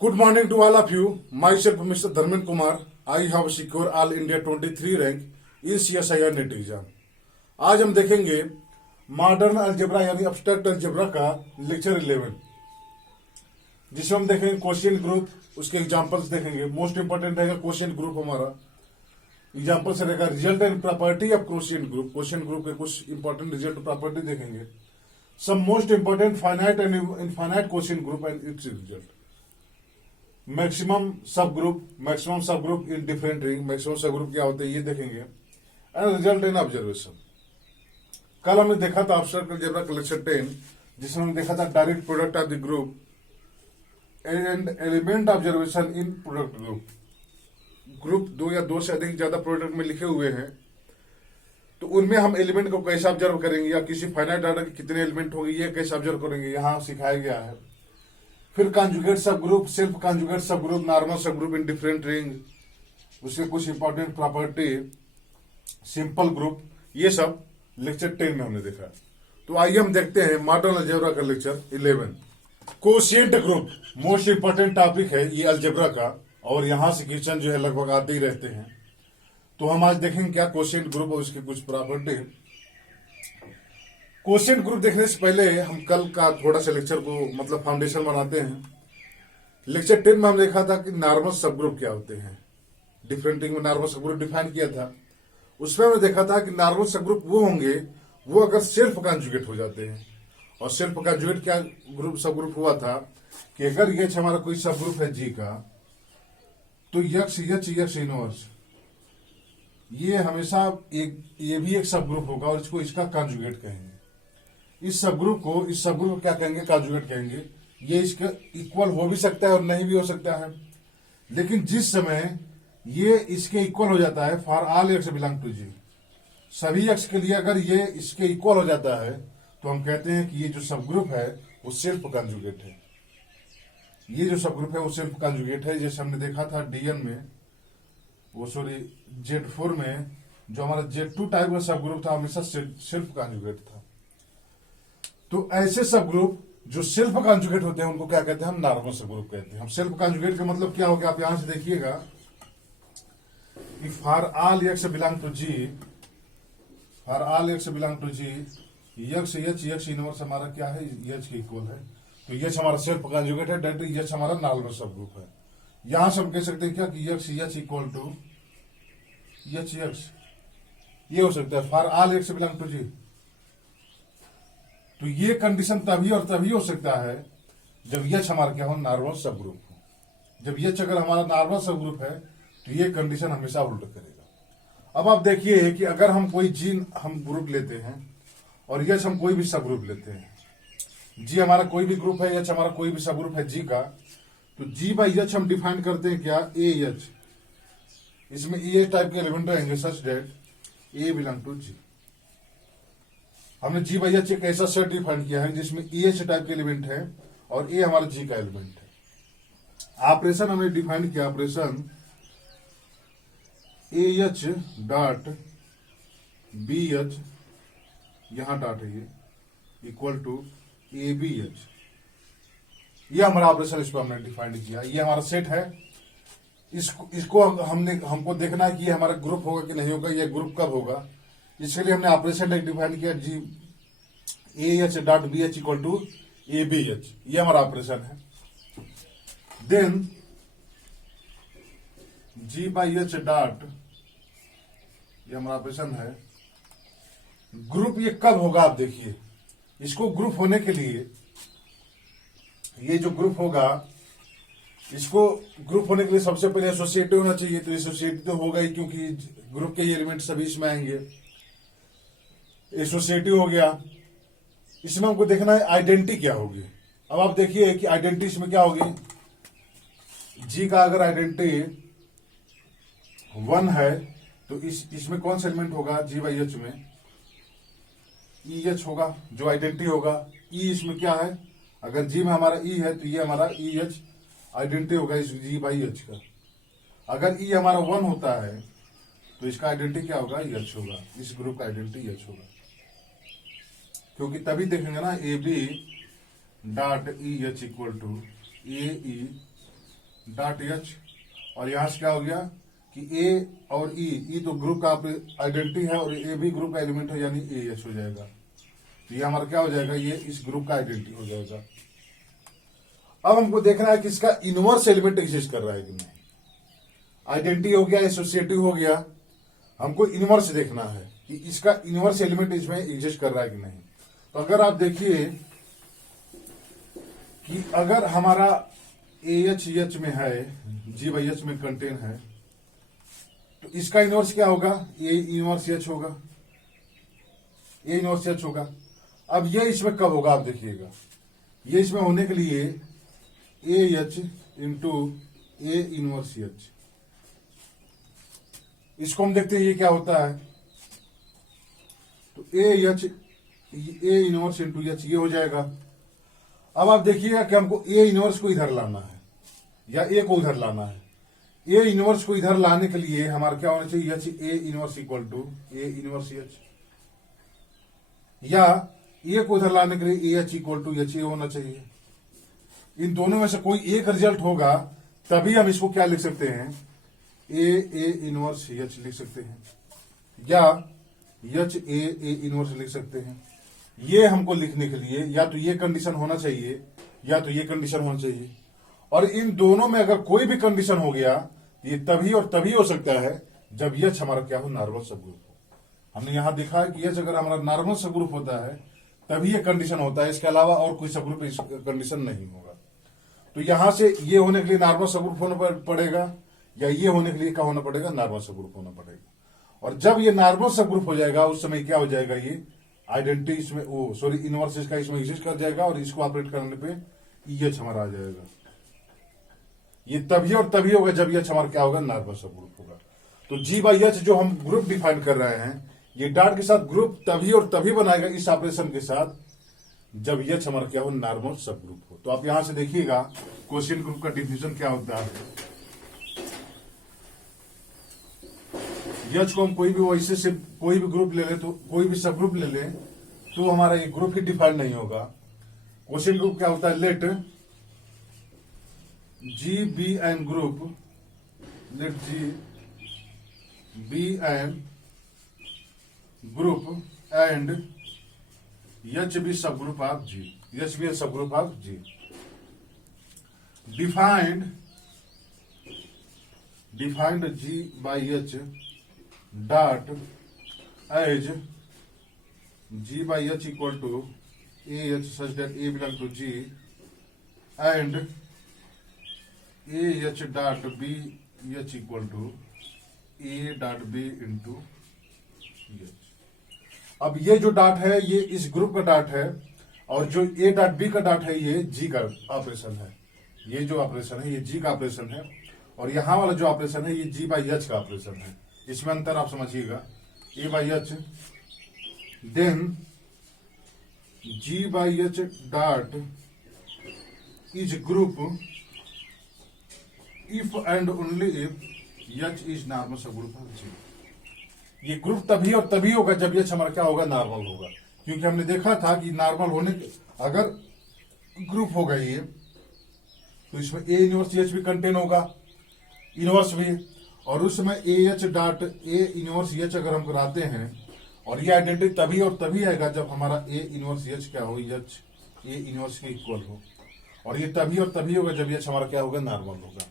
Good morning to all of you. Myself, Mr. Dharmen Kumar. I have secured all India 23 rank in CSIR NET exam. आज हम देखेंगे modern algebra यानी abstract algebra का lecture 11, जिसमें हम देखेंगे quotient group, उसके एग्जांपल्स देखेंगे. मोस्ट इंपोर्टेंट रहेगा क्वेश्चन ग्रुप. हमारा एग्जांपल से रहेगा result and property of quotient group. Quotient group के कुछ इंपॉर्टेंट रिजल्ट प्रॉपर्टी देखेंगे. Some most important finite and infinite quotient group and its result. Maximum subgroup in different ring. Maximum subgroup क्या होते हैं ये देखेंगे. And result in observation. कल हमने देखा था अब्स्ट्रैक्ट अलजेब्रा का लेक्चर 10, जिसमें हमने देखा था direct product of the group and element observation in product group. Group दो या दो से अधिक ज्यादा प्रोडक्ट में लिखे हुए हैं, तो उनमें हम एलिमेंट को कैसे ऑब्जर्व करेंगे, या किसी फाइनाइट ऑर्डर के कितने एलिमेंट होंगे ये कैसे ऑब्जर्व करेंगे, यहां सिखाया गया है. फिर कॉन्जुगेट सब ग्रुप, सेल्फ कॉन्जुगेट सब group, normal subgroup in different ring, उसके कुछ इंपॉर्टेंट प्रॉपर्टी, सिंपल ग्रुप, ये सब लेक्चर 10 में हमने देखा. तो आइए हम देखते हैं मॉडर्न अलजेब्रा का lecture 11. Quotient group most important topic है ये अलजेब्रा का, और यहां से क्वेश्चन जो है लगभग आते ही रहते हैं. तो हम आज देखेंगे क्या कोशिएंट ग्रुप और उसके कुछ प्रॉपर्टी. क्वेश्चन ग्रुप देखने से पहले हम कल का थोड़ा सा लेक्चर को मतलब फाउंडेशन बनाते हैं. लेक्चर 10 में हम देखा था कि नॉर्मल सब ग्रुप क्या होते हैं. डिफरेंट रिंग में नॉर्मल सब ग्रुप डिफाइन किया था. उसमें हमने देखा था कि नॉर्मल सब ग्रुप वो होंगे वो अगर सेल्फ कॉन्जुगेट हो जाते हैं. और सेल्फ कॉन्जुगेट क्या ग्रुप सब ग्रुप हुआ था कि अगर ये हमारा कोई सब ग्रुप है जी का, तो यक्स इनवर्स ये हमेशा ये भी एक सब ग्रुप होगा और इसको इसका कॉन्जुगेट कहेंगे. इस सब ग्रुप को क्या कहेंगे, कॉन्जुगेट कहेंगे. ये इसका इक्वल हो भी सकता है और नहीं भी हो सकता है. लेकिन जिस समय ये इसके इक्वल हो जाता है, for all x belong to G, सभी एक्स के लिए अगर ये इसके इक्वल हो जाता है, तो हम कहते हैं कि ये जो सब ग्रुप है वो सेल्फ कॉन्जुगेट है. ये जो सब ग्रुप है वो सेल्फ कॉन्जुगेट है. जैसे हमने देखा था डीएन में, Z4 में जो हमारा Z2 टाइप का सब ग्रुप था हमेशा सेल्फ कॉन्जुगेट था. तो ऐसे सब ग्रुप जो सेल्फ कॉन्जुगेट होते हैं उनको क्या कहते हैं, हम नॉर्मल सब ग्रुप कहते हैं. हम सेल्फ कॉन्जुगेट का मतलब क्या हो गया, आप यहां से देखिएगा कि for all x belong to G, for all x belong to G, x inverse हमारा क्या है, यच के इक्वल है. तो यच हमारा सेल्फ कॉन्जुगेट है, डेट यच हमारा नॉर्मल सब ग्रुप है. यहां से हम कह सकते हैं क्या कि यच इक्वल टू यच, ये हो सकता है for all x belong to G. तो ये कंडीशन तभी और तभी हो सकता है जब यच हमारा क्या हो, नॉर्मल सब ग्रुप हो. जब यच अगर हमारा नॉर्मल सब ग्रुप है तो ये कंडीशन हमेशा उल्ट करेगा. अब आप देखिए कि अगर हम कोई जी हम ग्रुप लेते हैं और यच हम कोई भी सब ग्रुप लेते हैं, जी हमारा कोई भी ग्रुप है, यच हमारा कोई भी सब ग्रुप है जी का, तो जी बाई यच हम डिफाइन करते हैं क्या, ए यच. इसमें ए टाइप के एलिमेंट रहेंगे सच डेट ए बिलोंग टू जी. हमने जी बाई एच एक ऐसा सेट डिफाइन किया है जिसमें एच टाइप के एलिमेंट है और ए हमारा जी का एलिमेंट है. ऑपरेशन हमने डिफाइन किया, operation a H dot B h, यहां डॉट है ये, equal to A b H. ये हमारा ऑपरेशन, इसको हमने डिफाइन किया. ये हमारा सेट है. इसको हमको देखना है कि ये हमारा ग्रुप होगा कि नहीं होगा, ये ग्रुप कब होगा. इसके लिए हमने ऑपरेशन एक डिफाइन किया, G a H dot B H equal to A b H. ये हमारा ऑपरेशन है. Then G by H dot, ये हमारा ऑपरेशन है. ग्रुप ये कब होगा, आप देखिए. इसको ग्रुप होने के लिए, ये जो ग्रुप होगा, इसको ग्रुप होने के लिए सबसे पहले एसोसिएटिव होना चाहिए. तो एसोसिएटिव तो होगा ही, क्योंकि ग्रुप के एलिमेंट सभी इसमें आएंगे. एसोसिएटिव हो गया. इसमें हमको देखना है आइडेंटिटी क्या होगी. अब आप देखिए कि आइडेंटिटी इसमें क्या होगी. जी का अगर आइडेंटिटी 1 है तो इसमें कौन सा एलिमेंट होगा, जी बाई एच में ई एच होगा जो आइडेंटिटी होगा. ई इसमें क्या है, अगर जी में हमारा ई है तो ये हमारा ई एच आइडेंटिटी होगा इस जी बाई एच का. अगर ई हमारा 1 होता है तो इसका आइडेंटिटी क्या होगा, एच होगा. इस ग्रुप का आइडेंटिटी एच होगा, क्योंकि तभी देखेंगे ना A B dot E H equal to A E dot H, और यहां से क्या हो गया कि ए और ई तो ग्रुप का आइडेंटिटी है और ए भी ग्रुप का एलिमेंट है, यानी ए एच हो जाएगा। तो ये हमारा क्या हो जाएगा, ये इस ग्रुप का आइडेंटिटी हो जाएगा। अब हमको देखना है कि इसका इनवर्स एलिमेंट एग्जिस्ट कर रहा है कि नहीं। आइडेंटिटी हो गया, एसोसिएटिव हो गया, हमको इनवर्स देखना है कि इसका इनवर्स एलिमेंट इसमें एग्जिस्ट कर रहा है कि नहीं। तो अगर आप देखिए कि अगर हमारा ए एच में है, जी बाई एच में कंटेन है, तो इसका इनवर्स क्या होगा, ए इनवर्स एच होगा, ए इनवर्स एच होगा। अब ये इसमें कब होगा आप देखिएगा, ये इसमें होने के लिए A H into A inverse H, इसको हम देखते हैं ये क्या होता है। तो a H A inverse into H ये हो जाएगा। अब आप देखिएगा कि हमको ए इनवर्स को इधर लाना है या ए को उधर लाना है। ए इनवर्स को इधर लाने के लिए हमारा क्या होना चाहिए, H A inverse equal to A inverse H, या ए को उधर लाने के लिए A H equal to H A होना चाहिए। इन दोनों में से कोई एक रिजल्ट होगा तभी हम इसको क्या लिख सकते हैं, ए इनवर्स एच लिख सकते हैं, या एच ए इनवर्स लिख सकते हैं। ये हमको लिखने के लिए या तो ये कंडीशन होना चाहिए या तो ये कंडीशन होना चाहिए, और इन दोनों में अगर कोई भी कंडीशन हो गया, ये तभी और तभी हो सकता है जब एच हमारा क्या हो, नॉर्मल सबग्रुप हो। हमने यहां देखा है कि एच अगर हमारा नॉर्मल सबग्रुप होता है तभी ये कंडीशन होता है, इसके अलावा और कोई सबग्रुप इस कंडीशन नहीं होगा। तो यहां से ये होने के लिए नॉर्मल सबग्रुप होना पड़ेगा, या ये होने के लिए क्या होना पड़ेगा, नॉर्मल सबग्रुप होना पड़ेगा। और जब ये नॉर्मल सबग्रुप हो जाएगा उस समय क्या हो जाएगा, ये आइडेंटिटी इसमें इनवर्स इसका इसमें एग्जिस्ट कर जाएगा, और इसको ऑपरेट करने पे एच हमारा आ जाएगा। ये तभी और तभी होगा जब एच हमारा क्या होगा, नॉर्मल सबग्रुप होगा। तो जी बाई एच जो हम ग्रुप डिफाइन कर रहे हैं, ये डॉट के साथ ग्रुप तभी और तभी बनाएगा इस ऑपरेशन के साथ जब एच हमारा क्या हो, नॉर्मल सबग्रुप हो। तो आप यहां से देखिएगा क्वेश्चन ग्रुप का डिफिनेशन क्या होता है। एच को हम कोई भी वैसे से कोई भी ग्रुप ले ले, तो कोई भी सब ग्रुप ले ले तो हमारा ये ग्रुप ही डिफाइन नहीं होगा। क्वेश्चन ग्रुप क्या होता है, let G be an group, let G be an group and H be subgroup of G, H be subgroup of G, defined G by H dot as G by H equal to a H such that a belong to G and a H dot B H equal to A dot B into H. अब ये जो dot है ये इस group का dot है, और जो ए डॉट बी का डॉट है ये जी का ऑपरेशन है। ये जो ऑपरेशन है ये जी का ऑपरेशन है, और यहां वाला जो ऑपरेशन है ये जी बाई एच का ऑपरेशन है। इसमें अंतर आप समझिएगा, a by H then G by H dot is group if and only if H is normal subgroup of G. ये ग्रुप तभी और तभी होगा जब एच हमारा क्या होगा, नॉर्मल होगा। क्योंकि हमने देखा था कि नॉर्मल होने अगर ग्रुप होगा ये, तो इसमें ए इनवर्स एच भी कंटेन होगा, इनवर्स भी, और उस समय A H dot A inverse H अगर हम कराते हैं, और ये आइडेंटिटी तभी और तभी आएगा जब हमारा ए इनवर्स एच क्या हो, एच ए इनवर्स के इक्वल हो, और ये तभी और तभी होगा जब एच हमारा क्या होगा, नॉर्मल होगा।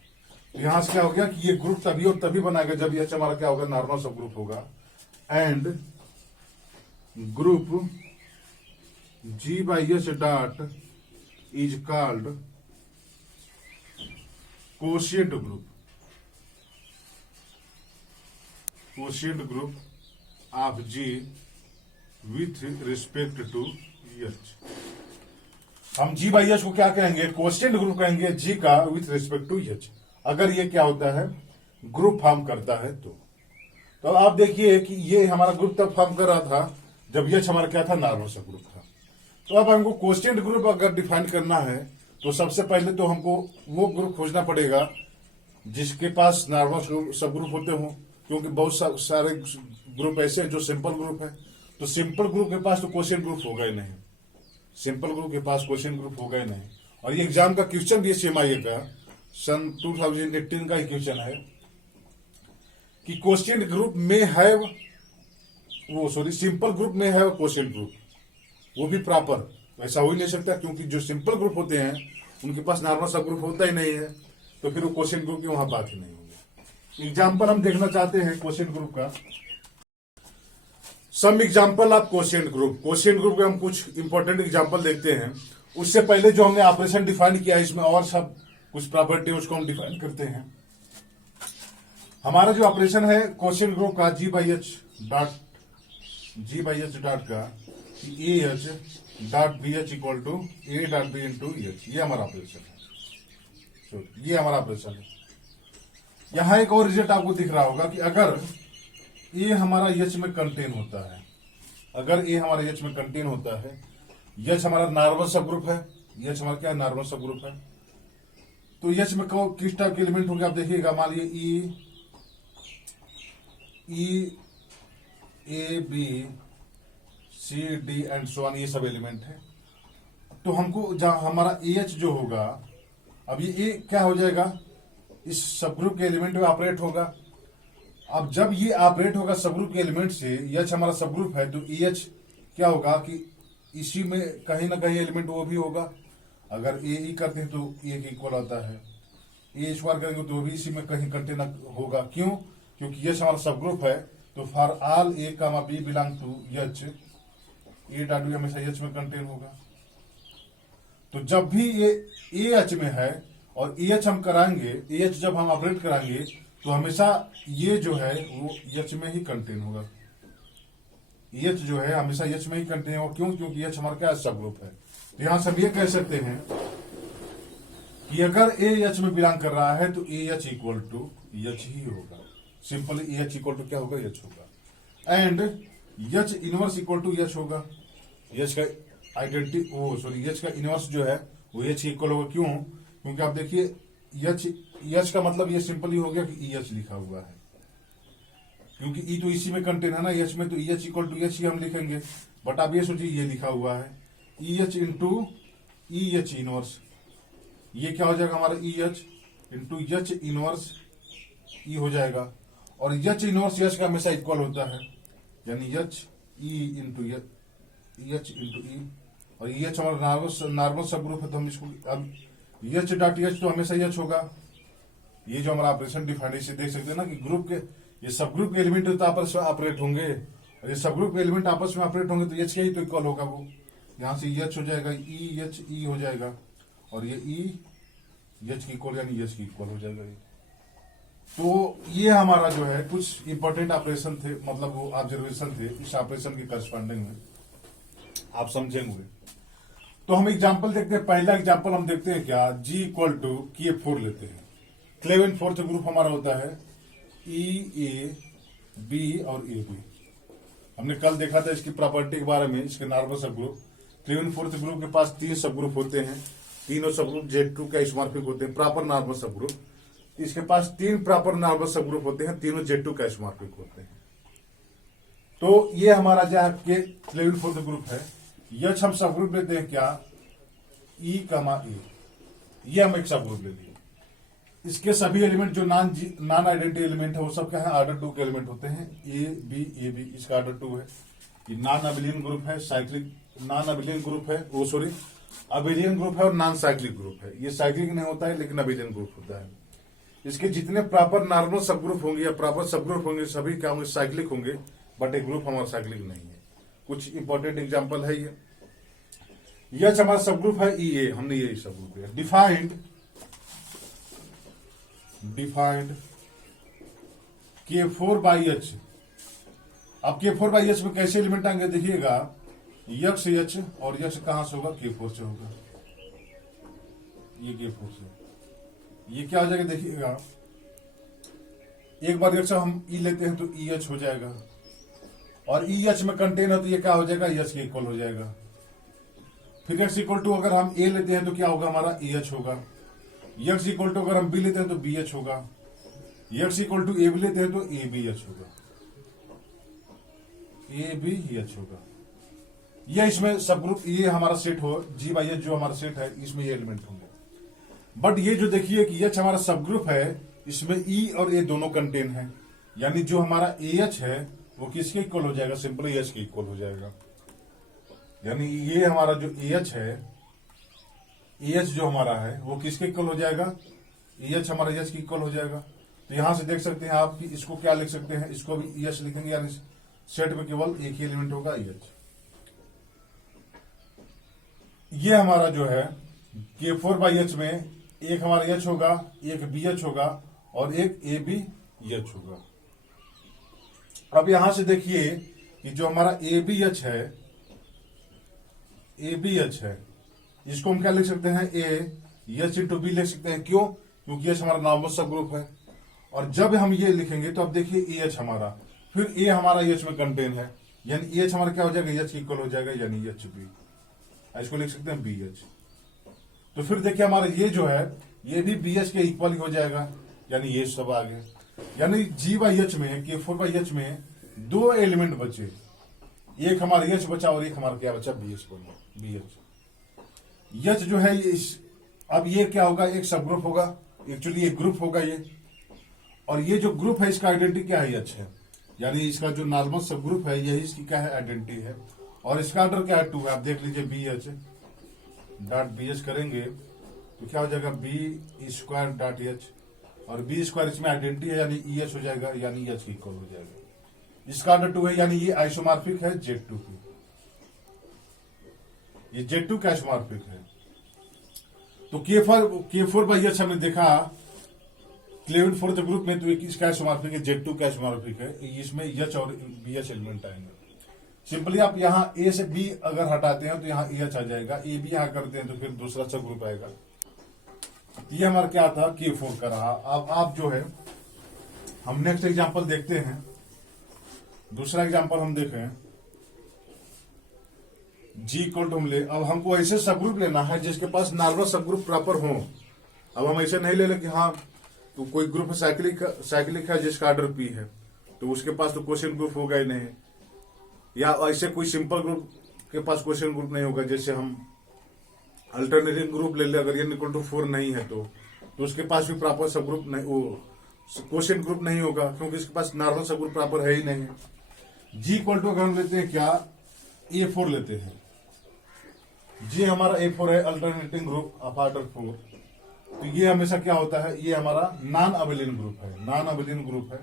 तो यहां से क्या हो गया कि ये ग्रुप तभी और तभी बनाएगा जब एच हमारा क्या होगा, नॉर्मल सब ग्रुप होगा। And group G by H dot is called quotient group, quotient group of G with respect to H. हम जी बाई एच को क्या कहेंगे, कोशिएंट ग्रुप कहेंगे जी का विथ रिस्पेक्ट टू एच, अगर ये क्या होता है, ग्रुप फॉर्म करता है। तो आप देखिए कि ये हमारा ग्रुप तब फॉर्म कर रहा था जब एच हमारा क्या था, नॉर्मल सब ग्रुप था। तो अब हमको कोशिएंट ग्रुप अगर डिफाइन करना है तो सबसे पहले तो हमको वो ग्रुप खोजना पड़ेगा जिसके पास नॉर्मल सब ग्रुप होते हो, क्योंकि बहुत सारे ग्रुप ऐसे हैं जो सिंपल ग्रुप है। तो सिंपल ग्रुप के पास तो कोशिएंट ग्रुप होगा ही नहीं, सिंपल ग्रुप के पास कोशिएंट ग्रुप होगा ही नहीं। और ये एग्जाम का क्वेश्चन भी सेम आएगा, सन 2018 का क्वेश्चन है कि क्वेश्चन ग्रुप में है सिंपल ग्रुप में है क्वेश्चन ग्रुप, वो भी प्रॉपर। ऐसा हो ही नहीं सकता, क्योंकि जो सिंपल ग्रुप होते हैं उनके पास नॉर्मल सब ग्रुप होता ही नहीं है, तो फिर वो क्वेश्चन ग्रुप की वहां बात ही नहीं होगी। एग्जाम्पल हम देखना चाहते हैं क्वेश्चन ग्रुप का। Some example of quotient group. Quotient group के हम कुछ इंपॉर्टेंट एग्जाम्पल देखते हैं। उससे पहले जो हमने ऑपरेशन डिफाइन किया है, इसमें और सब कुछ प्रॉपर्टी उसको हम डिफाइन करते हैं। हमारा जो ऑपरेशन है क्वेश्चन ग्रुप का जी बाई एच डॉट का A H dot B H equal to A dot B into H, ये हमारा ऑपरेशन है। ये हमारा ऑपरेशन है। यहां एक और रिजल्ट आपको दिख रहा होगा कि अगर ए हमारा एच में कंटेन होता है, अगर ए हमारा एच में कंटेन होता है, एच हमारा नॉर्मल सब ग्रुप है, एच हमारा क्या नॉर्मल सब ग्रुप है, तो एच में किस टाइप के एलिमेंट होंगे आप देखिएगा। मान लीजिए e a b c d and so on, ये सब एलिमेंट है। तो हमको जहां हमारा एच जो होगा, अब ये ए क्या हो जाएगा, इस सब ग्रुप के एलिमेंट में ऑपरेट होगा। अब जब ये ऑपरेट होगा सब ग्रुप के एलिमेंट से, एच हमारा सब ग्रुप है, तो एच क्या होगा कि इसी में कहीं ना कहीं एलिमेंट वो भी होगा। अगर ए ई करते हैं तो ए के इक्वल आता है, ए स्क्वायर करेंगे तो भी इसी में कहीं कंटेन होगा। क्यों? क्योंकि एच हमारा सब ग्रुप है, तो for all A comma B belong to H, A dot B हमेशा एच में कंटेन होगा। तो जब भी ये ए एच में है और ए एच हम कराएंगे, ए एच जब हम ऑपरेट कराएंगे तो हमेशा ये जो है वो एच में ही कंटेन होगा। एच जो है हमेशा एच में ही कंटेन होगा। क्यों? क्योंकि एच हमारा क्या सब ग्रुप है। तो यहां से हम ये कह सकते हैं कि अगर ए एच में बिलोंग कर रहा है तो a H equal to H ही होगा। Simple a H equal to क्या होगा, एच होगा। And H inverse equal to H होगा। एच का एच का इनवर्स जो है वो एच इक्वल होगा। क्यों? क्योंकि आप देखिए एच का मतलब ये सिंपल ही हो गया कि एच लिखा हुआ है, क्योंकि ई तो इसी में कंटेन है ना एच में, तो एच इक्वल टू एच ही हम लिखेंगे। बट आप ये सोचिए ये लिखा हुआ है E H into E H inverse, ये क्या हो जाएगा हमारा E H into H inverse ई हो जाएगा। और एच इनवर्स एच का हमेशा इक्वल होता है, यानी H e into H into e. और एच हमारा नॉर्मल सब ग्रुप है, तो हम इसको अब एच डॉट एच तो हमेशा एच होगा। ये जो हमारा ऑपरेशन डिफाइंड है, इसे देख सकते हैं ना कि ग्रुप के ये सब ग्रुप के एलिमेंट तो आपस में ऑपरेट होंगे, और ये सब ग्रुप के एलिमेंट आपस में ऑपरेट होंगे तो एच का ही तो इक्वल होगा। वो यहां से एच हो जाएगा, ई एच ई हो जाएगा, और ये ई एच की इक्वल यानी एच की इक्वल हो जाएगा। तो ये हमारा जो है कुछ इंपॉर्टेंट ऑपरेशन थे, मतलब वो ऑब्जर्वेशन थे इस ऑपरेशन के करस्पॉन्डिंग में, आप समझेंगे। तो हम एग्जाम्पल देखते हैं। पहला एग्जाम्पल हम देखते हैं क्या, जी इक्वल टू K4 लेते हैं। क्लेवन फोर्थ ग्रुप हमारा होता है ई ए बी और ए बी। हमने कल देखा था इसकी प्रॉपर्टी के बारे में, इसके नॉर्मल सब ग्रुप। क्लेवन फोर्थ ग्रुप के पास 3 सब ग्रुप होते हैं, तीनों सब ग्रुप Z2 का आइसोमॉर्फिक होते हैं, प्रॉपर नॉर्मल सब ग्रुप। इसके पास 3 प्रॉपर नॉर्मल सब ग्रुप होते हैं, तीनों Z2 का आइसोमॉर्फिक होते हैं। तो ये हमारा जहां के क्लेवन फोर्थ ग्रुप है, यच हम सब ग्रुप लेते हैं क्या, ई कामा ए, ये हम एक सब ग्रुप ले लिए। इसके सभी एलिमेंट जो नॉन आइडेंटिटी एलिमेंट है वो सब क्या है, ऑर्डर 2 के एलिमेंट होते हैं। ए बी इसका ऑर्डर 2 है। ये नॉन अबिलियन ग्रुप है, साइक्लिक नॉन अबिलियन ग्रुप है, वो सॉरी अबिलियन ग्रुप है और नॉन साइक्लिक ग्रुप है। ये साइक्लिक नहीं होता है लेकिन अबिलियन ग्रुप होता है। इसके जितने प्रॉपर नॉर्मल सब ग्रुप होंगे या प्रॉपर सब ग्रुप होंगे सभी क्या होंगे, साइक्लिक होंगे, बट एक ग्रुप हमारा साइक्लिक नहीं है। कुछ इंपॉर्टेंट एग्जाम्पल है ये। यह हमारा सब ग्रुप है ई ए, हमने ये सब ग्रुप लिया। Defined K4 by H. अब K4 बाई एच में कैसे एलिमेंट आएंगे देखिएगा, यक्स एच और यक्स कहां से होगा, K4 से होगा। ये K4 से ये क्या हो जाएगा देखिएगा, एक बार यक्स हम ई लेते हैं तो ई एच हो जाएगा, और ई एच में कंटेन है तो ये क्या हो जाएगा, एच के इक्वल हो जाएगा। फिर एक्स इक्वल टू अगर हम ए लेते हैं तो क्या होगा हमारा, ए एच होगा। एक्स इक्वल टू अगर हम बी लेते हैं तो बी एच होगा। X equal to A B लेते हैं तो ए बी एच होगा, ए बी एच होगा। ये इसमें सब ग्रुप ये हमारा सेट हो, जी बाई एच जो हमारा सेट है इसमें ये एलिमेंट होंगे। बट ये जो देखिए कि एच हमारा सब ग्रुप है, इसमें ई और ए दोनों कंटेन है, यानी जो हमारा ए एच है वो किसके इक्वल हो जाएगा, सिंपली एच के इक्वल हो जाएगा। यानी ये हमारा जो ए एच है, ए एच जो हमारा है वो किसके इक्वल हो जाएगा, ए एच हमारा एच के इक्वल हो जाएगा। तो यहां से देख सकते हैं आप कि इसको क्या लिख सकते हैं, इसको भी एच लिखेंगे, यानी सेट में केवल एक ही एलिमेंट होगा एच। ये हमारा जो है K4/H में एक हमारा एच होगा, एक बी एच होगा और एक ए बी एच होगा। अब यहां से देखिए कि जो हमारा ए बी एच है, ए बी एच है, इसको हम क्या लिख सकते हैं, ए एच इंटू बी लिख सकते हैं। क्यों? क्योंकि एच हमारा नॉर्मल सब ग्रुप है। और जब हम ये लिखेंगे तो अब देखिए ए एच हमारा, फिर ए हमारा एच में कंटेन है, यानी एच हमारा क्या हो जाएगा, एच इक्वल हो जाएगा, यानी एच बी, इसको लिख सकते हैं बी एच। तो फिर देखिए हमारा ये जो है ये भी बी एच के इक्वल ही हो जाएगा, यानी ये सब आ गए। यानी G/H में, K4/H में दो एलिमेंट बचे, एक हमारा एच बचा और एक हमारा क्या बचा, बी एच बना, बी एच। एच जो है ये अब ये क्या होगा, एक सब ग्रुप होगा, एक्चुअली एक ग्रुप होगा ये, और ये जो ग्रुप है इसका आइडेंटिटी क्या है, एच है, यानी इसका जो नॉर्मल सब ग्रुप है यही इसकी क्या है, आइडेंटिटी है। और इसका ऑर्डर क्या है, 2 है। आप देख लीजिए B H dot B H करेंगे तो क्या हो जाएगा, बी स्क्वायर डॉट एच, और बी स्क्वायर इसमें आइडेंटिटी है, यानी ई एच हो जाएगा, यानी एच की इक्वल हो जाएगा। इसका ऑर्डर 2 है, यानी ये आइसोमॉर्फिक है Z2 की, ये Z2 का आइसोमॉर्फिक है। तो K4/H हमने देखा क्लेवेंट फोर्थ ग्रुप में, तो इसका आइसोमॉर्फिक है, Z2 का आइसोमॉर्फिक है, इसमें एच और बी एच एलिमेंट आएंगे। सिंपली आप यहाँ ए से बी अगर हटाते हैं तो यहाँ एच आ जाएगा, ए बी यहाँ करते हैं तो फिर दूसरा सब ग्रुप आएगा। ये हमारा क्या था, K4 का रहा। अब आप जो है हम नेक्स्ट एग्जांपल देखते हैं। दूसरा एग्जांपल हम देखें, G इक्वल टू हम ले, अब हमको ऐसे सब ग्रुप लेना है जिसके पास नॉर्मल सब ग्रुप प्रॉपर हो। अब हम ऐसे नहीं ले कि हाँ तो कोई ग्रुप साइक्लिक है जिसका ऑर्डर पी है, तो उसके पास तो क्वेश्चन ग्रुप होगा ही नहीं, या ऐसे कोई सिंपल ग्रुप के पास क्वेश्चन ग्रुप नहीं होगा। जैसे हम अल्टरनेटिव ग्रुप ले ले, अगर n इक्वल टू 4 नहीं है तो उसके पास भी प्रॉपर सब ग्रुप नहीं, वो क्वेश्चन ग्रुप नहीं होगा, क्योंकि इसके पास नॉर्मल सब ग्रुप प्रॉपर है ही नहीं। G इक्वल टू अगर हम लेते हैं क्या, A4 लेते हैं, G हमारा A4 है, अल्टरनेटिंग ग्रुप ऑफ ऑर्डर 4। तो ये हमेशा क्या होता है, ये हमारा नॉन अबेलियन ग्रुप है, नॉन अबेलियन ग्रुप है।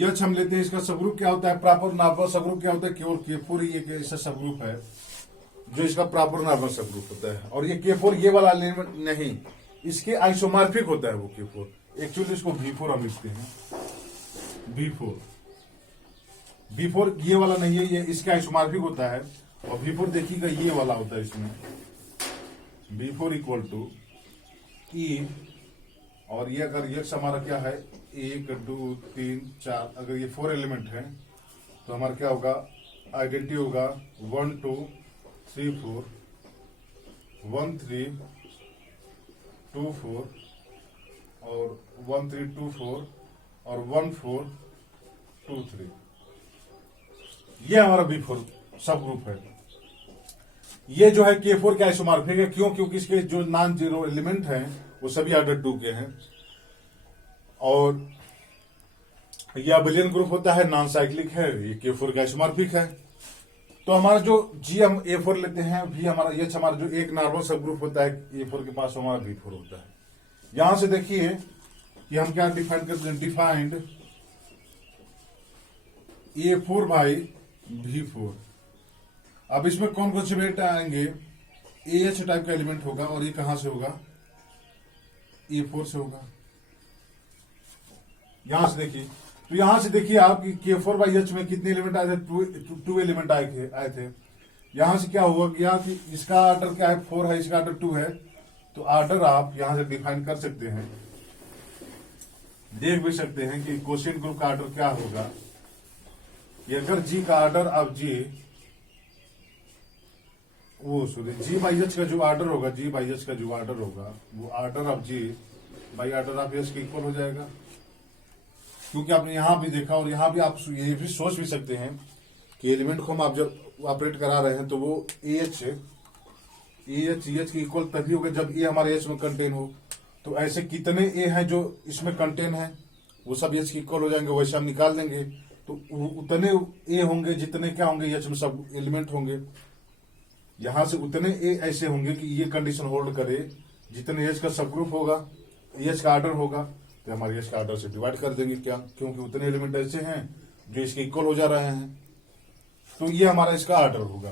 एच हम लेते हैं, इसका सब ग्रुप क्या होता है, प्रॉपर नॉर्मल सब ग्रुप क्या होता है, केवल K4 ही एक ऐसा सब ग्रुप है जो इसका प्रॉपर नॉर्मल सब ग्रुप होता है। और ये K4 ये वाला एलिमेंट नहीं, इसके आइसोमॉर्फिक होता है वो K4। एक्चुअली इसको V4 हम लिखते हैं, V4 ये वाला नहीं है, ये इसके आइसोमॉर्फिक होता है। और V4 देखिएगा ये वाला होता है, इसमें V4 इक्वल टू ई, और ये अगर ये हमारा क्या है 1 2 3 4, अगर ये 4 एलिमेंट है तो हमारा क्या होगा, आइडेंटिटी होगा 1 2 3 4, 1 3 2 4 और 1 3 2 4 और 1 4 2 3। ये हमारा B4 सब ग्रुप है। ये जो है K4 का आइसोमॉर्फिक है। क्यों? क्योंकि इसके जो नॉन जीरो एलिमेंट हैं वो सभी ऑर्डर 2 के हैं, और यह अबेलियन ग्रुप होता है, नॉन साइक्लिक है, ये K4 का आइसोमॉर्फिक है। तो हमारा जो G हम A4 लेते हैं, V हमारा H हमारा जो एक नॉर्मल सब ग्रुप होता है A4 के पास, हमारा B4 होता है। यहां से देखिए कि हम क्या डिफाइन करते हैं, डिफाइंड A4/V4। अब इसमें कौन कौन से एलिमेंट आएंगे, AH टाइप का एलिमेंट होगा, और ये कहां से होगा, A4 से होगा। यहां से देखिए, तो यहां से देखिए आप कि K4/H में कितने एलिमेंट आए थे, 2 एलिमेंट आए थे। यहां से क्या हुआ गया कि इसका ऑर्डर क्या है, 4 है, इसका ऑर्डर 2 है। तो ऑर्डर आप यहां से डिफाइन कर सकते हैं, देख भी सकते हैं कि क्वेश्चन ग्रुप का ऑर्डर क्या होगा। ये अगर G का ऑर्डर अब G/H का जो ऑर्डर होगा, G/H का जो ऑर्डर होगा वो order of G by order of H के इक्वल हो जाएगा। क्योंकि आपने यहां भी देखा, और यहां भी आप ये भी सोच भी सकते हैं कि एलिमेंट को हम आप जब ऑपरेट करा रहे हैं तो वो AH ए एच के इक्वल तभी होगा जब ए हमारे एच में कंटेन हो। तो ऐसे कितने ए हैं जो इसमें कंटेन है, वो सब एच के इक्वल हो जाएंगे, वैसे हम निकाल देंगे। तो उतने ए होंगे जितने क्या होंगे एच में सब एलिमेंट होंगे। यहां से उतने ए ऐसे होंगे कि ये कंडीशन होल्ड करे, जितने एच का सब ग्रुप होगा, एच का ऑर्डर होगा, तो हमारे एच का ऑर्डर से डिवाइड कर देंगे। क्या, क्योंकि उतने एलिमेंट ऐसे हैं जो इसके इक्वल हो जा रहे हैं। तो ये हमारा इसका ऑर्डर होगा।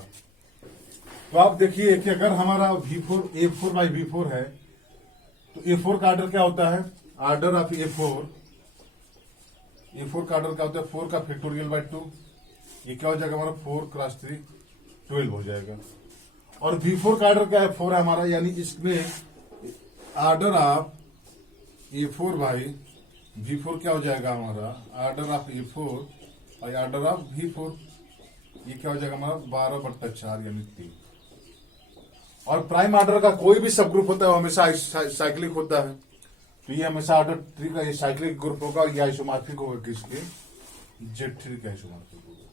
तो आप देखिए कि अगर हमारा V4 A4 बाई V4 है, तो A4 का ऑर्डर क्या होता है, ऑर्डर ऑफ A4 का ऑर्डर क्या होता है, 4 का फैक्टोरियल बाई 2। ये क्या हो जाएगा हमारा 4 क्रॉस 3 12 हो जाएगा। और V4 का ऑर्डर क्या है, 4 है हमारा, यानी इसमें order of A4 by V4 क्या हो जाएगा हमारा, ऑर्डर ऑफ A4 और ऑर्डर ऑफ V4, ये क्या हो जाएगा हमारा 12/4 यानी 3। और प्राइम ऑर्डर का कोई भी सब ग्रुप होता है वो हमेशा साइक्लिक होता है। तो ये हमेशा ऑर्डर 3 का ये साइक्लिक ग्रुप होगा और ये आइसोमॉर्फिक होगा किसके, Z3 का आइसोमॉर्फिक होगा।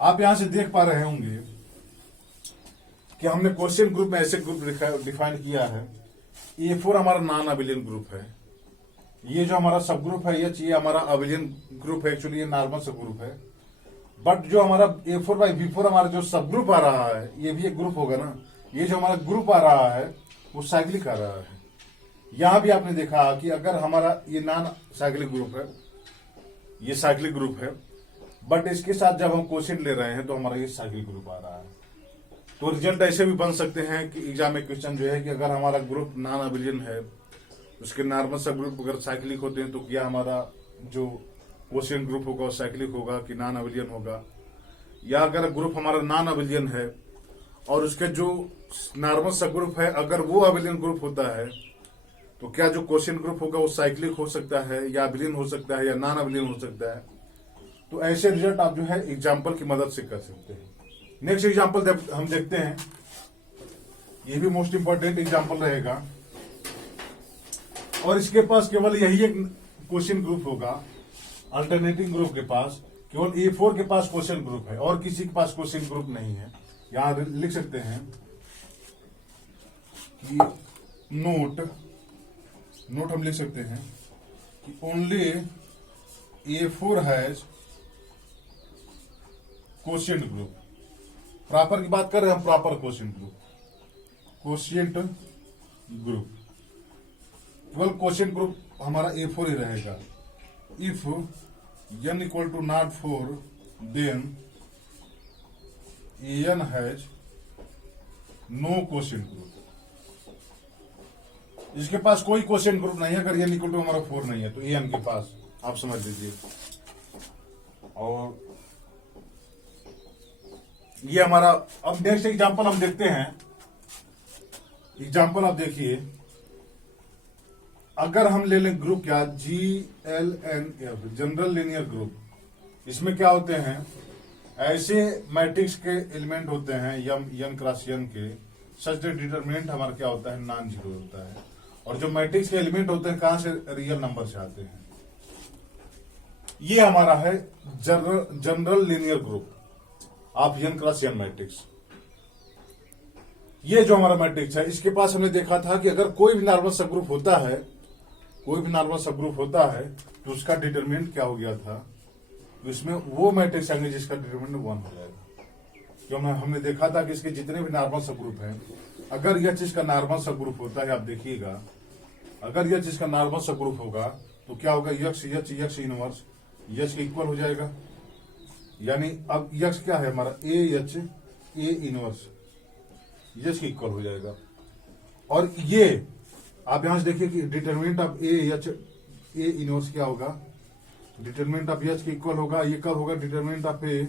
आप यहां से देख पा रहे होंगे कि हमने क्वेश्चन ग्रुप में ऐसे ग्रुप डिफाइन किया है। A4 हमारा नॉन अबिलियन ग्रुप है, ये जो हमारा सब ग्रुप है ये हमारा अबिलियन ग्रुप है, एक्चुअली ये नॉर्मल सब ग्रुप है। बट जो हमारा A4 बाई V4 हमारा जो सब ग्रुप आ रहा है, ये भी एक ग्रुप होगा ना, ये जो हमारा ग्रुप आ रहा है वो साइक्लिक आ रहा है। यहां भी आपने देखा कि अगर हमारा ये नॉन साइक्लिक ग्रुप है, ये साइक्लिक ग्रुप है, बट इसके साथ जब हम क्वेश्चन ले रहे हैं तो हमारा ये साइक्लिक ग्रुप आ रहा है। तो रिजल्ट ऐसे भी बन सकते हैं कि एग्जाम में क्वेश्चन जो है कि अगर हमारा ग्रुप नॉन अबिलियन है, उसके नॉर्मल सब ग्रुप अगर साइक्लिक होते हैं तो क्या हमारा जो क्वेश्चन ग्रुप होगा वो साइक्लिक होगा कि नॉन अबिलियन होगा। या अगर ग्रुप हमारा नॉन अबिलियन है और उसके जो नॉर्मल सब ग्रुप है अगर वो अबिलियन ग्रुप होता है, तो क्या जो क्वेश्चन ग्रुप होगा वो साइक्लिक हो सकता है या अबिलियन हो सकता है या नॉन अबिलियन हो सकता है। तो ऐसे रिजल्ट आप जो है एग्जाम्पल की मदद से कर सकते हैं। नेक्स्ट एग्जाम्पल हम देखते हैं, ये भी मोस्ट इंपॉर्टेंट एग्जाम्पल रहेगा और इसके पास केवल यही एक क्वेश्चन ग्रुप होगा। अल्टरनेटिंग ग्रुप के पास केवल A4 के पास क्वेश्चन ग्रुप है और किसी के पास क्वेश्चन ग्रुप नहीं है। यहां लिख सकते हैं कि नोट हम लिख सकते हैं कि only A4 has quotient group. Proper की बात कर रहे हैं हम, प्रॉपर क्वेश्चन ग्रुप केवल क्वेश्चन ग्रुप हमारा A4 ही रहेगा। If n equal to not 4 then an has no quotient group. इसके पास कोई क्वेश्चन ग्रुप नहीं है अगर n इक्वल टू हमारा 4 नहीं है तो an के पास, आप समझ लीजिए। और ये हमारा, अब नेक्स्ट एग्जांपल हम देखते हैं। एग्जांपल आप देखिए, अगर हम ले लें ग्रुप क्या GLNF जनरल लीनियर ग्रुप, इसमें क्या होते हैं, ऐसे मैट्रिक्स के एलिमेंट होते हैं m क्रॉस n के, सच डिटरमिनेंट हमारा क्या होता है, नॉन जीरो होता है। और जो मैट्रिक्स के एलिमेंट होते हैं कहां से, रियल नंबर से आते हैं। ये हमारा है general linear group of n cross n matrix. ये जो हमारा मैट्रिक्स है इसके पास हमने देखा था कि अगर कोई भी नॉर्मल सब ग्रुप होता है, तो उसका डिटरमिनेंट क्या हो गया था, तो इसमें वो मैट्रिक्स आएंगे जिसका डिटरमिनेंट 1 हो जाएगा। क्यों, हमने देखा था कि इसके जितने भी नॉर्मल सब ग्रुप हैं, अगर यह चीज का नॉर्मल सब ग्रुप होता है, आप देखिएगा अगर यह चीज का नॉर्मल सब ग्रुप होगा तो क्या होगा, यक्स इनवर्स यक्स के इक्वल हो जाएगा। यानी अब यक्स क्या है हमारा, ए इनवर्स यक्स के इक्वल हो जाएगा। और ये आप यहां से देखिए कि डिटरमिनेंट ऑफ ए इनवर्स क्या होगा, डिटरमिनेंट ऑफ एच के इक्वल होगा। ये कब होगा, determinant of A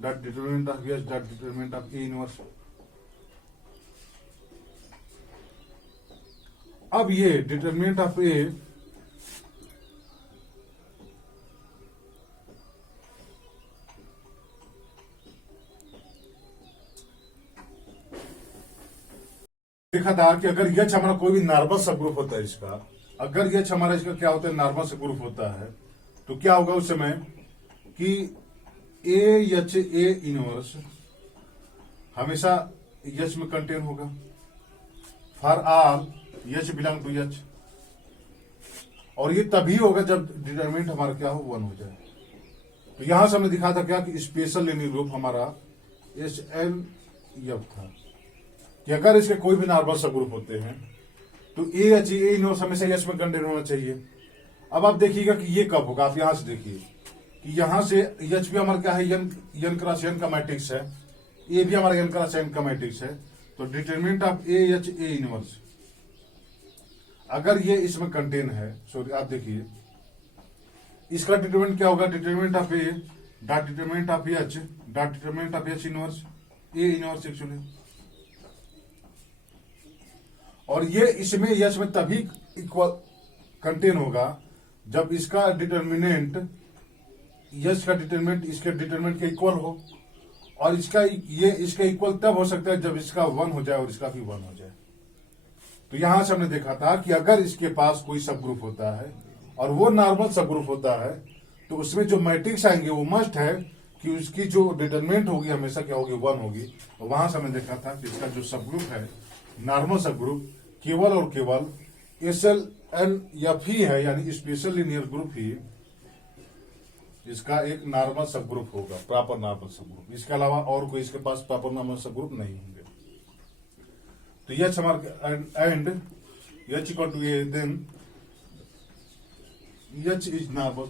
dot determinant of H dot determinant of A inverse. अब ये डिटरमिनेंट ऑफ ए देखा था कि अगर यच हमारा कोई भी नॉर्मल सब ग्रुप होता है इसका, अगर यच हमारा इसका क्या होता है, नॉर्मल सब ग्रुप होता है, तो क्या होगा उस समय कि ए इनवर्स हमेशा एच में कंटेन होगा, for all H belong to H, और ये तभी होगा जब डिटरमिनेंट हमारा क्या हो, 1 हो जाए। तो यहां से हमने दिखा था क्या कि स्पेशल लीनियर ग्रुप हमारा HLF था कि अगर इसके कोई भी नॉर्मल सब ग्रुप होते हैं तो ए एच ए इनवर्स हमेशा एच में कंटेन होना चाहिए। अब आप देखिएगा कि ये कब होगा, आप यहां से देखिए कि यहां से एच भी हमारा क्या है, एन क्रॉस एन का मैट्रिक्स है, ए भी हमारा एन क्रॉस एन का मैट्रिक्स है। तो determinant of A H A inverse अगर ये इसमें कंटेन है, सॉरी आप देखिए इसका डिटरमिनेंट क्या होगा, determinant of A dot determinant of H dot determinant of H inverse A inverse actually. और ये इसमें एच में तभी इक्वल कंटेन होगा जब इसका डिटरमिनेंट एच का डिटरमिनेंट इसके डिटरमिनेंट के इक्वल हो, और इसका ये इसका इक्वल तब हो सकता है जब इसका 1 हो जाए और इसका भी 1 हो जाए। तो यहां से हमने देखा था कि अगर इसके पास कोई सब ग्रुप होता है और वो नॉर्मल सब ग्रुप होता है तो उसमें जो मैट्रिक्स आएंगे वो मस्ट है कि उसकी जो डिटरमिनेंट होगी हमेशा क्या होगी, 1 होगी। तो वहां से हमने देखा था कि इसका जो सब ग्रुप है नॉर्मल सब ग्रुप केवल और केवल SLNF ही है, यानी स्पेशल लीनियर ग्रुप ही इसका एक नॉर्मल सब ग्रुप होगा, प्रॉपर नॉर्मल सब ग्रुप। इसके अलावा और कोई इसके पास प्रॉपर नॉर्मल सब ग्रुप नहीं होंगे। तो एच हमारा and H equal to A, then H is normal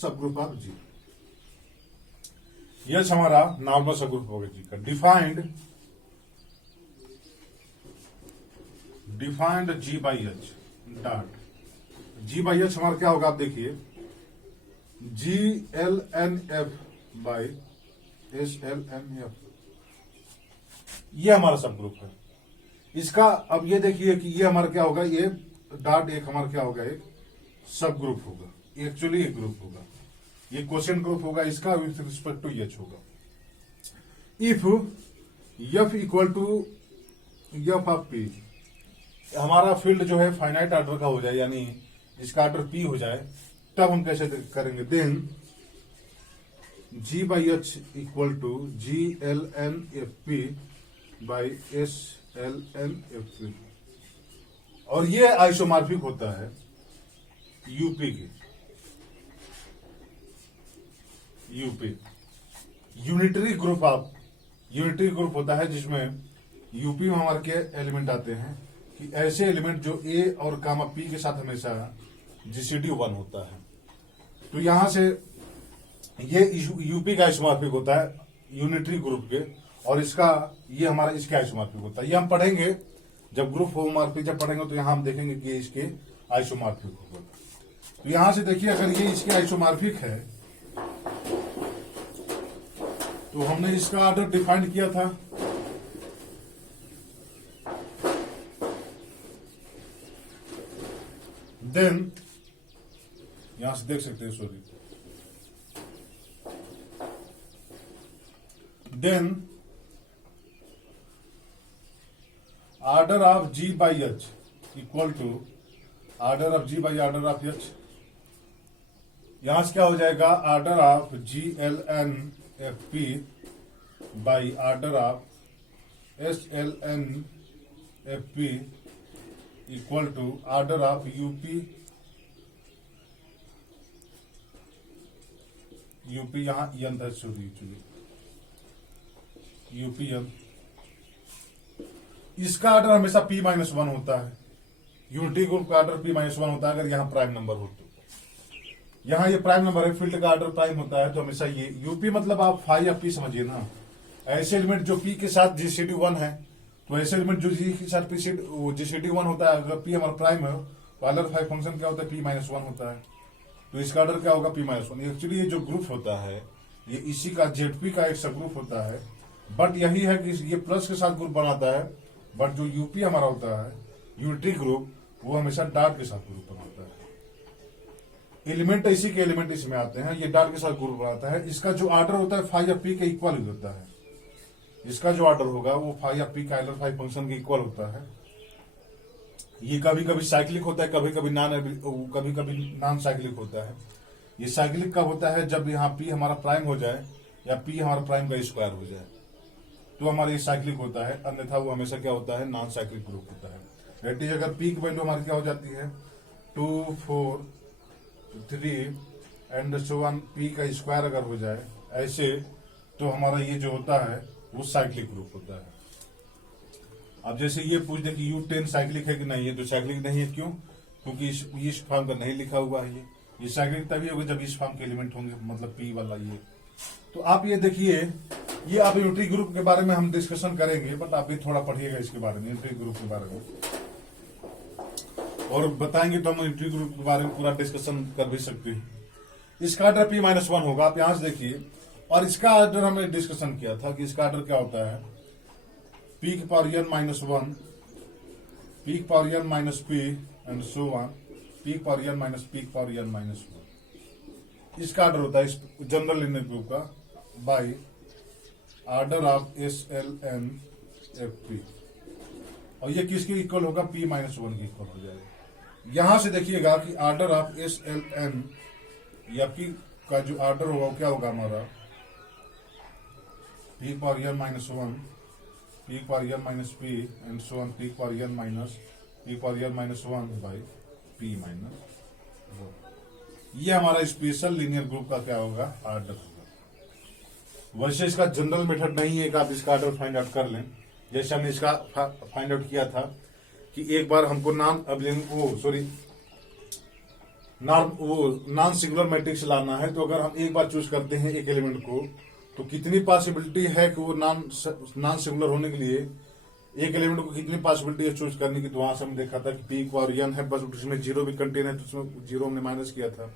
subgroup of G. H हमारा नॉर्मल सब ग्रुप होगा जी का। Defined G by H dot G by H हमारा क्या होगा, आप देखिए GLNF बाई SLNF, ये हमारा सब ग्रुप है। इसका अब ये देखिए कि ये हमारा क्या होगा, ये डॉट एक हमारा क्या होगा, एक सब ग्रुप होगा, एक्चुअली एक ग्रुप होगा, ये क्वेश्चन ग्रुप होगा, इसका विथ रिस्पेक्ट टू एच होगा। If F equal to F of P, हमारा फील्ड जो है फाइनाइट ऑर्डर का हो जाए, यानी इसका ऑर्डर पी हो जाए, तब हम कैसे करेंगे, then G by H equal to GLNFP by SLNFP, और ये आइसोमॉर्फिक होता है यूपी के, UP unitary group of, unitary group होता है जिसमें यूपी में हमारे के एलिमेंट आते हैं कि ऐसे एलिमेंट जो ए और गामा पी के साथ हमेशा GCD 1 होता है। तो यहां से ये यूपी का आइसोमॉर्फिक होता है यूनिटरी ग्रुप के, और इसका ये हमारा इसके आइसोमॉर्फिक होता है। ये हम पढ़ेंगे जब ग्रुप होमोमॉर्फिक जब पढ़ेंगे तो यहां हम देखेंगे कि ये इसके आइसोमॉर्फिक होगा। तो यहां से देखिए अगर ये इसके आइसोमॉर्फिक है तो हमने इसका ऑर्डर डिफाइन किया था, देन यहां से देख सकते हैं, sorry, then order of G by H equal to order of G by order of H. यहां से क्या हो जाएगा, order of GLNFP by order of SLNFP equal to order of UP यहां एन था, यूपी एन। इसका order हमेशा P-1 होता है, यूनिटी ग्रुप का ऑर्डर P-1 होता है अगर यहां प्राइम नंबर हो तो। यहां ये प्राइम नंबर है, फील्ड का ऑर्डर प्राइम होता है, तो हमेशा ये यूपी मतलब आप फाई या पी समझिए ना। ऐसे एलिमेंट जो पी के साथ GCD 1 है, तो ऐसे एलिमेंट जो जी के साथ GCD 1 होता है, अगर पी हमारा प्राइम है तो ऑर्डर फाइव फंक्शन क्या होता है, P-1 होता है। तो इसका ऑर्डर क्या होगा, P-1। एक्चुअली ये जो ग्रुप होता है ये इसी का ZP का एक सब ग्रुप होता है, बट यही है कि ये प्लस के साथ ग्रुप बनाता है, बट जो यूपी हमारा होता है यूनिटरी ग्रुप वो हमेशा डॉट के साथ ग्रुप बनाता है। एलिमेंट इसी के एलिमेंट इसमें आते हैं, ये डॉट के साथ ग्रुप बनाता है। इसका जो ऑर्डर होता है फाई या पी के इक्वल ही होता है, इसका जो ऑर्डर होगा वो फाई या पी का ऑर्डर फाइव फंक्शन के इक्वल होता है। ये कभी कभी साइक्लिक होता है, कभी कभी नॉन साइक्लिक होता है। ये साइक्लिक कब होता है, जब यहाँ पी हमारा प्राइम हो जाए या पी हमारा प्राइम का स्क्वायर हो जाए। तो हमारा ये साइक्लिक होता है, अन्यथा वो हमेशा क्या होता है, नॉन साइक्लिक ग्रुप होता है। दैट इज अगर पी की वैल्यू हमारी क्या हो जाती है 2 4 3 एंड सो ऑन, पी का स्क्वायर अगर हो जाए ऐसे, तो हमारा ये जो होता है वो साइक्लिक ग्रुप होता है। अब जैसे ये पूछ दे कि U10 साइक्लिक है कि नहीं है, तो साइक्लिक नहीं है, क्यों? क्योंकि इस फॉर्म का नहीं लिखा हुआ है। ये साइक्लिक तभी होगा जब इस फॉर्म के एलिमेंट होंगे, मतलब पी वाला ये। तो आप ये देखिए, ये आप यूनिटरी ग्रुप के बारे में हम डिस्कशन करेंगे, बट आप भी थोड़ा पढ़िएगा इसके बारे में, यूनिटरी ग्रुप के बारे में, और बताएंगे तो हम यूनिटरी ग्रुप के बारे में पूरा डिस्कशन कर भी सकते हैं। इसका ऑर्डर P-1 होगा, आप यहां से देखिए। और इसका ऑर्डर हमने डिस्कशन किया था कि इसका ऑर्डर क्या होता है, P की पावर n -1, P की power n - P and so on, P की पावर n - P की पावर n - 1। इसका ऑर्डर होता है इस जनरल लीनियर ग्रुप का बाय ऑर्डर ऑफ SLN-FP, और ये किसके इक्वल होगा, P-1 के इक्वल हो जाएगा। यहां से देखिएगा कि ऑर्डर ऑफ SLN-FP का जो ऑर्डर होगा क्या होगा हमारा, P की पावर n -1, P की power n - P and so on, P की पावर n P की पावर n -1 बाई P-1। ये हमारा स्पेशल लीनियर ग्रुप का क्या होगा, ऑर्डर होगा। वैसे इसका जनरल मेथड नहीं है कि आप इसका ऑर्डर फाइंड आउट कर लें, जैसे हमने इसका फाइंड आउट किया था कि एक बार हमको नॉन सिंगुलर मैट्रिक्स लाना है, तो अगर हम एक बार चूज करते हैं एक एलिमेंट को, तो कितनी पॉसिबिलिटी है कि वो नॉन सिंगुलर होने के लिए एक एलिमेंट को कितनी पॉसिबिलिटी है चूज करने की। तो वहां से हमने देखा था कि P की पावर n है, बस उसमें जीरो भी कंटेन है, तो उसमें जीरो हमने माइनस किया था।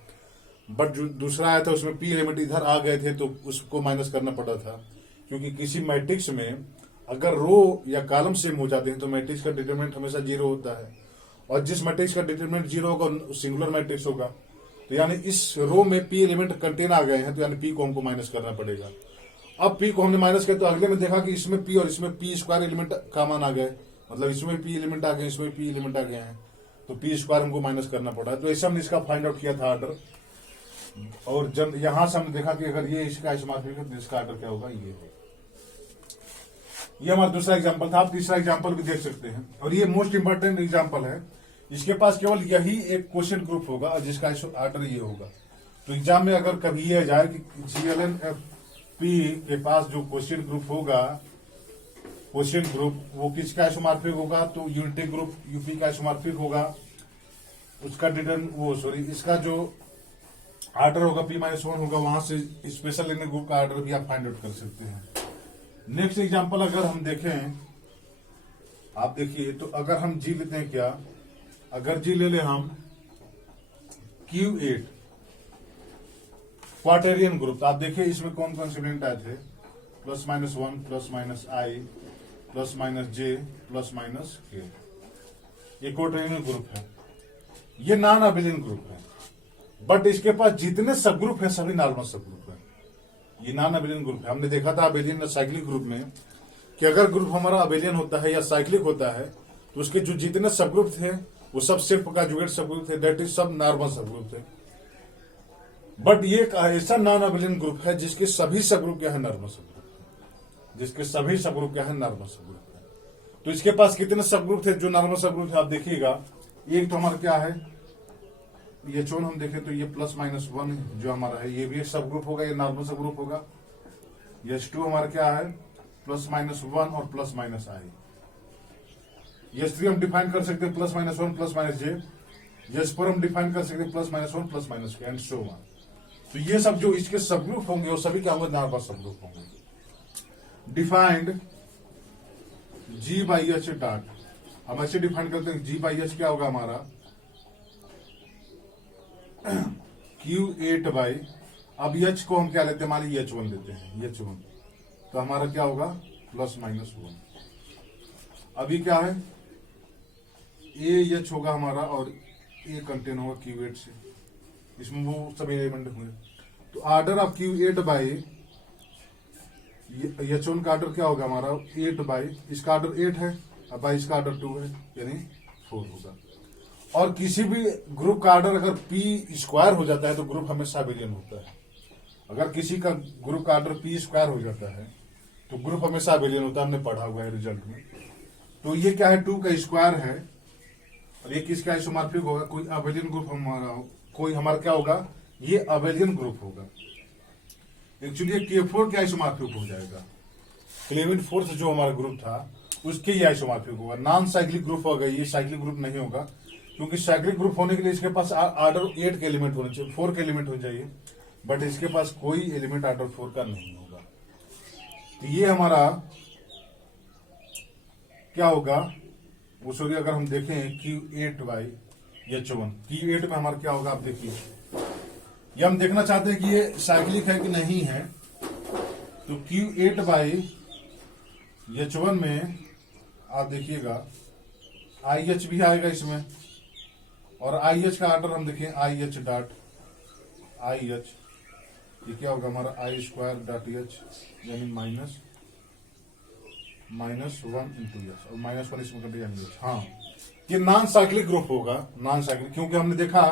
बट जो दूसरा आया था उसमें P एलिमेंट इधर आ गए थे, तो उसको माइनस करना पड़ा था, क्योंकि किसी मैट्रिक्स में अगर रो या कॉलम सेम हो जाते हैं तो मैट्रिक्स का डिटरमिनेंट हमेशा जीरो होता है, और जिस मैट्रिक्स का डिटरमिनेंट जीरो होगा सिंगुलर मैट्रिक्स होगा। तो यानी इस रो में P एलिमेंट कंटेन आ गए हैं, तो यानी P को हमको माइनस करना पड़ेगा। अब P को हमने माइनस किया, तो अगले में देखा कि इसमें P और इसमें P स्क्वायर एलिमेंट कॉमन आ गए, मतलब इसमें P एलिमेंट आ गए, इसमें P एलिमेंट आ गए हैं, तो P स्क्वायर हमको माइनस करना पड़ा है। तो ऐसा हमने इसका फाइंड आउट किया था ऑर्डर, और जब यहां से हमने देखा कि अगर ये इसका आइसोमॉर्फिक है तो इसका ऑर्डर क्या होगा, ये होगा। ये हमारा दूसरा एग्जांपल था। आप तीसरा एग्जांपल भी देख सकते हैं, और ये मोस्ट इंपोर्टेंट एग्जांपल है। इसके पास केवल यही एक क्वेश्चन ग्रुप होगा और जिसका ऑर्डर ये होगा। तो एग्जाम में अगर कभी ये जाए कि GLN-FP के पास जो क्वेश्चन ग्रुप होगा, क्वेश्चन ग्रुप वो किसका आइसोमॉर्फिक होगा, तो यूनिटरी ग्रुप यूपी का आइसोमॉर्फिक होगा। उसका इसका जो ऑर्डर होगा P-1 होगा, वहां से स्पेशल लीनियर ग्रुप का ऑर्डर भी आप फाइंड आउट कर सकते हैं। नेक्स्ट एग्जांपल अगर हम देखें, आप देखिए, तो अगर हम G लेते हैं, क्या अगर G ले लें हम Q8 क्वार्टेरियन ग्रुप, तो आप देखिए इसमें कौन कौन से एलिमेंट आए थे, +-1 +-I +-J +-K। ये क्वार्टेरियन ग्रुप है, ये नॉन अबेलियन ग्रुप है, बट इसके पास जितने सब ग्रुप है सभी नॉर्मल सब ग्रुप है। ये नॉन अबेलियन ग्रुप है। हमने देखा था अबेलियन साइक्लिक ग्रुप में कि अगर ग्रुप हमारा अबेलियन होता है या साइक्लिक होता है, तो उसके जो जितने सब ग्रुप थे वो सब सिर्फ कॉन्जुगेट सब ग्रुप थे, दैट इज सब नॉर्मल सब ग्रुप थे। बट ये एक ऐसा नॉन अबेलियन ग्रुप है जिसके सभी सब ग्रुप क्या है, नॉर्मल सब ग्रुप है, जिसके सभी सब ग्रुप क्या है, नॉर्मल सब ग्रुप है। तो इसके पास कितने सब ग्रुप थे जो नॉर्मल सब ग्रुप थे, आप देखिएगा। एक तो हमारा क्या है, ये चोन हम देखें तो ये +-1 जो हमारा है, ये भी एक सब ग्रुप होगा, ये नॉर्मल सब ग्रुप होगा। ये H2 हमारा क्या है, +-1 और +-I। ये H3 हम डिफाइन कर सकते हैं +-1 +-J। ये S4 हम डिफाइन कर सकते हैं +-1 +-K एंड सो ऑन। तो ये सब जो इसके सब ग्रुप होंगे वो सभी क्या होंगे, नॉर्मल सब ग्रुप होंगे। डिफाइंड G/H डॉट, हम ऐसे डिफाइन करते हैं G/H क्या होगा हमारा, Q8 बाई, अब H को हम क्या लेते हैं, मान लीजिए H1 लेते हैं, H1, तो हमारा क्या होगा +-1। अभी क्या है, AH होगा हमारा और A कंटेन होगा Q8 से, इसमें वो सभी एलिमेंट हुए। तो order of Q8 by H1 का ऑर्डर क्या होगा हमारा 8 बाई, इसका ऑर्डर 8 है, अब बाई इसका ऑर्डर 2 है, यानी 4 होगा। और किसी भी ग्रुप का ऑर्डर अगर P स्क्वायर हो जाता है तो ग्रुप हमेशा अबेलियन होता है। अगर किसी का ग्रुप का ऑर्डर P स्क्वायर हो जाता है तो ग्रुप हमेशा अबेलियन होता है, हमने पढ़ा हुआ है रिजल्ट में। तो ये क्या है, 2 का स्क्वायर है और ये किसका आइसोमॉर्फिक होगा, कोई अबेलियन ग्रुप हमारा, कोई हमारा क्या होगा, ये अबेलियन ग्रुप होगा। एक्चुअली ये K4 के आइसोमॉर्फिक हो जाएगा। 11 फोर्थ जो हमारा ग्रुप था उसके ये आइसोमॉर्फिक होगा। नॉन साइक्लिक ग्रुप होगा, ये साइक्लिक ग्रुप नहीं होगा, क्योंकि साइक्लिक ग्रुप होने के लिए इसके पास ऑर्डर 8 के एलिमेंट होने चाहिए, 4 के एलिमेंट हो चाहिए, बट इसके पास कोई एलिमेंट ऑर्डर 4 का नहीं होगा। तो ये हमारा क्या होगा, वो सॉरी अगर हम देखें Q8/H1, Q8 में हमारा क्या होगा, आप देखिए, ये हम देखना चाहते हैं कि ये साइक्लिक है कि नहीं है। तो Q8/H1 में आप देखिएगा IH भी आएगा इसमें, और IH का ऑर्डर हम देखें IH डॉट IH, ये क्या होगा हमारा I².H, यानी -1 इंटू H, और -1 इसमें कटे यानी H। हाँ, ये नॉन साइक्लिक ग्रुप होगा, नॉन साइक्लिक, क्योंकि हमने देखा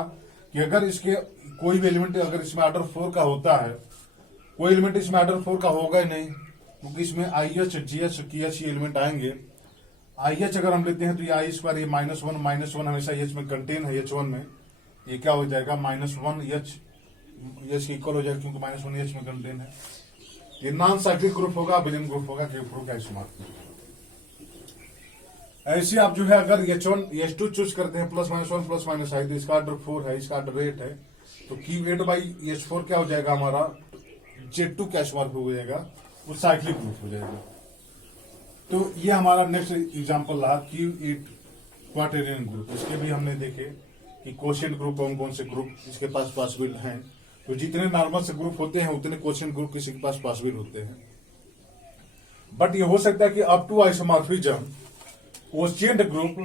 कि अगर इसके कोई भी एलिमेंट अगर इसमें ऑर्डर 4 का होता है, कोई एलिमेंट इसमें ऑर्डर 4 का होगा ही नहीं, क्योंकि इसमें IH, GH, KH ये एलिमेंट आएंगे। IH अगर हम लेते हैं तो ये I², ये -1 हमेशा H में कंटेन है, H1 में, ये क्या हो जाएगा, -1 H इक्वल हो जाएगा, क्योंकि -1 H में कंटेन है। ये नॉन साइक्लिक ग्रुप होगा, अबेलियन ग्रुप होगा, K4 का आइसोमॉर्फिक। ऐसे आप जो है अगर H1 H2 चूज करते हैं +-1 +-I, तो इसका ऑर्डर 4 है, इसका ऑर्डर 8 है, तो Q8/H4 क्या हो जाएगा हमारा, Z2 का आइसोमॉर्फिक हो जाएगा, वो साइक्लिक ग्रुप हो जाएगा। तो ये हमारा नेक्स्ट एग्जांपल रहा Q8 क्वाटेरियन ग्रुप। इसके भी हमने देखे कि कोशेंट ग्रुप कौन कौन से ग्रुप इसके पास पॉसिबल हैं। तो जितने नॉर्मल से ग्रुप होते हैं उतने कोशेंट ग्रुप किसी के पास पॉसिबल होते हैं, बट ये हो सकता है कि up to isomorphism quotient group,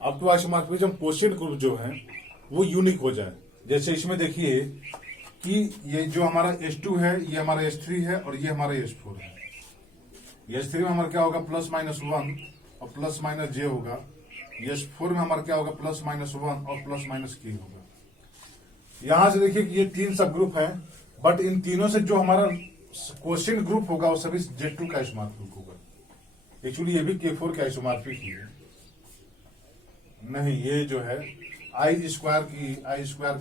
up to isomorphism quotient group जो है वो यूनिक हो जाए। जैसे इसमें देखिए कि ये जो हमारा H2 है, ये हमारा H3 है, और ये हमारा H4 है। H3 में हमारा क्या होगा, +-1 और +-J होगा। H4 में हमारा क्या होगा, +-1 और +-K होगा। यहां से देखिए कि ये 3 सब ग्रुप है, बट इन तीनों से जो हमारा कोशेंट ग्रुप होगा वो सभी Z2 का आइसोमॉर्फिक होगा। एक्चुअली ये भी K4 का आइसोमॉर्फिक ही है। नहीं, ये जो है I² का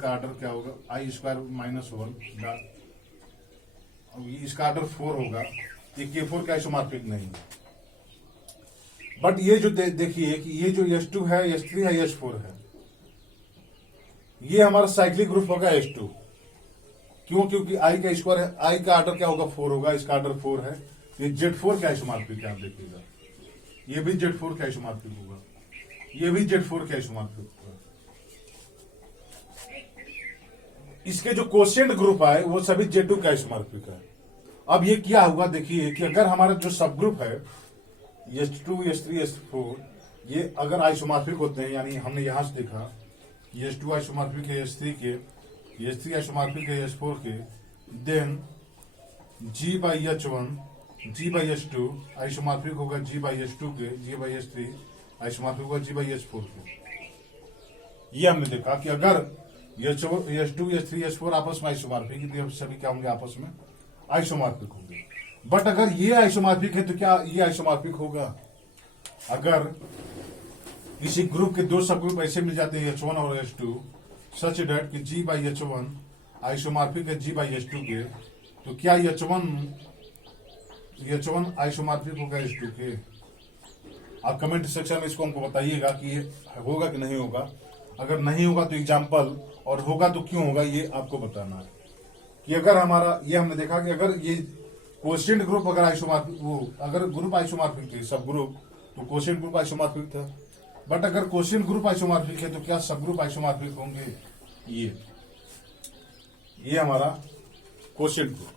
ऑर्डर क्या होगा, I² -1 और इसका ऑर्डर 4 होगा, ये K4 का आइसोमॉर्फिक नहीं है। बट ये जो देखिए कि ये जो H2 है, H3 है, H4 है, ये हमारा साइक्लिक ग्रुप होगा H2। क्यों, क्योंकि I का स्क्वायर है, I का ऑर्डर क्या होगा, 4 होगा, इसका ऑर्डर 4 है, ये Z4 का आइसोमॉर्फिक है। आप देखिएगा ये भी Z4 का आइसोमॉर्फिक होगा, ये भी Z4 का आइसोमॉर्फिक होगा। इसके जो कोशेंट ग्रुप आए वो सभी Z2 का आइसोमॉर्फिक है। अब ये क्या हुआ, देखिए कि अगर हमारा जो सब ग्रुप है H2, H3, H4, ये अगर आइसोमॉर्फिक होते हैं, यानी हमने यहां से देखा H2 आइसोमॉर्फिक है H3 के, H3 आइसोमॉर्फिक है H4 के, देन G/H1, G/H2 आइसोमॉर्फिक होगा G/H2 के, G/H3 आइसोमॉर्फिक होगा G/H4 के। ये हमने देखा कि अगर H2, H3, H4 आपस में आइसोमॉर्फिक, तो सभी क्या होंगे, आपस में आइसोमॉर्फिक होंगे। बट अगर ये आइसोमॉर्फिक है तो क्या ये आइसोमॉर्फिक होगा, अगर किसी ग्रुप के 2 सब ग्रुप ऐसे मिल जाते हैं H1 और H2 सच डेट कि G/H1 आइसोमॉर्फिक है G/H2 के, तो क्या H1 आइसोमॉर्फिक होगा H2 के? आप कमेंट सेक्शन में इसको हमको बताइएगा कि ये होगा कि नहीं होगा। अगर नहीं होगा तो एग्जाम्पल, और होगा तो क्यों होगा, ये आपको बताना है। कि अगर हमारा ये हमने देखा कि अगर ये कोशेंट ग्रुप अगर आइसोमॉर्फिक, वो अगर ग्रुप आइसोमॉर्फिक थे सब ग्रुप, तो कोशेंट ग्रुप आइसोमॉर्फिक था। बट अगर कोशेंट ग्रुप आइसोमॉर्फिक है तो क्या सब ग्रुप आइसोमॉर्फिक होंगे? ये हमारा quotient group.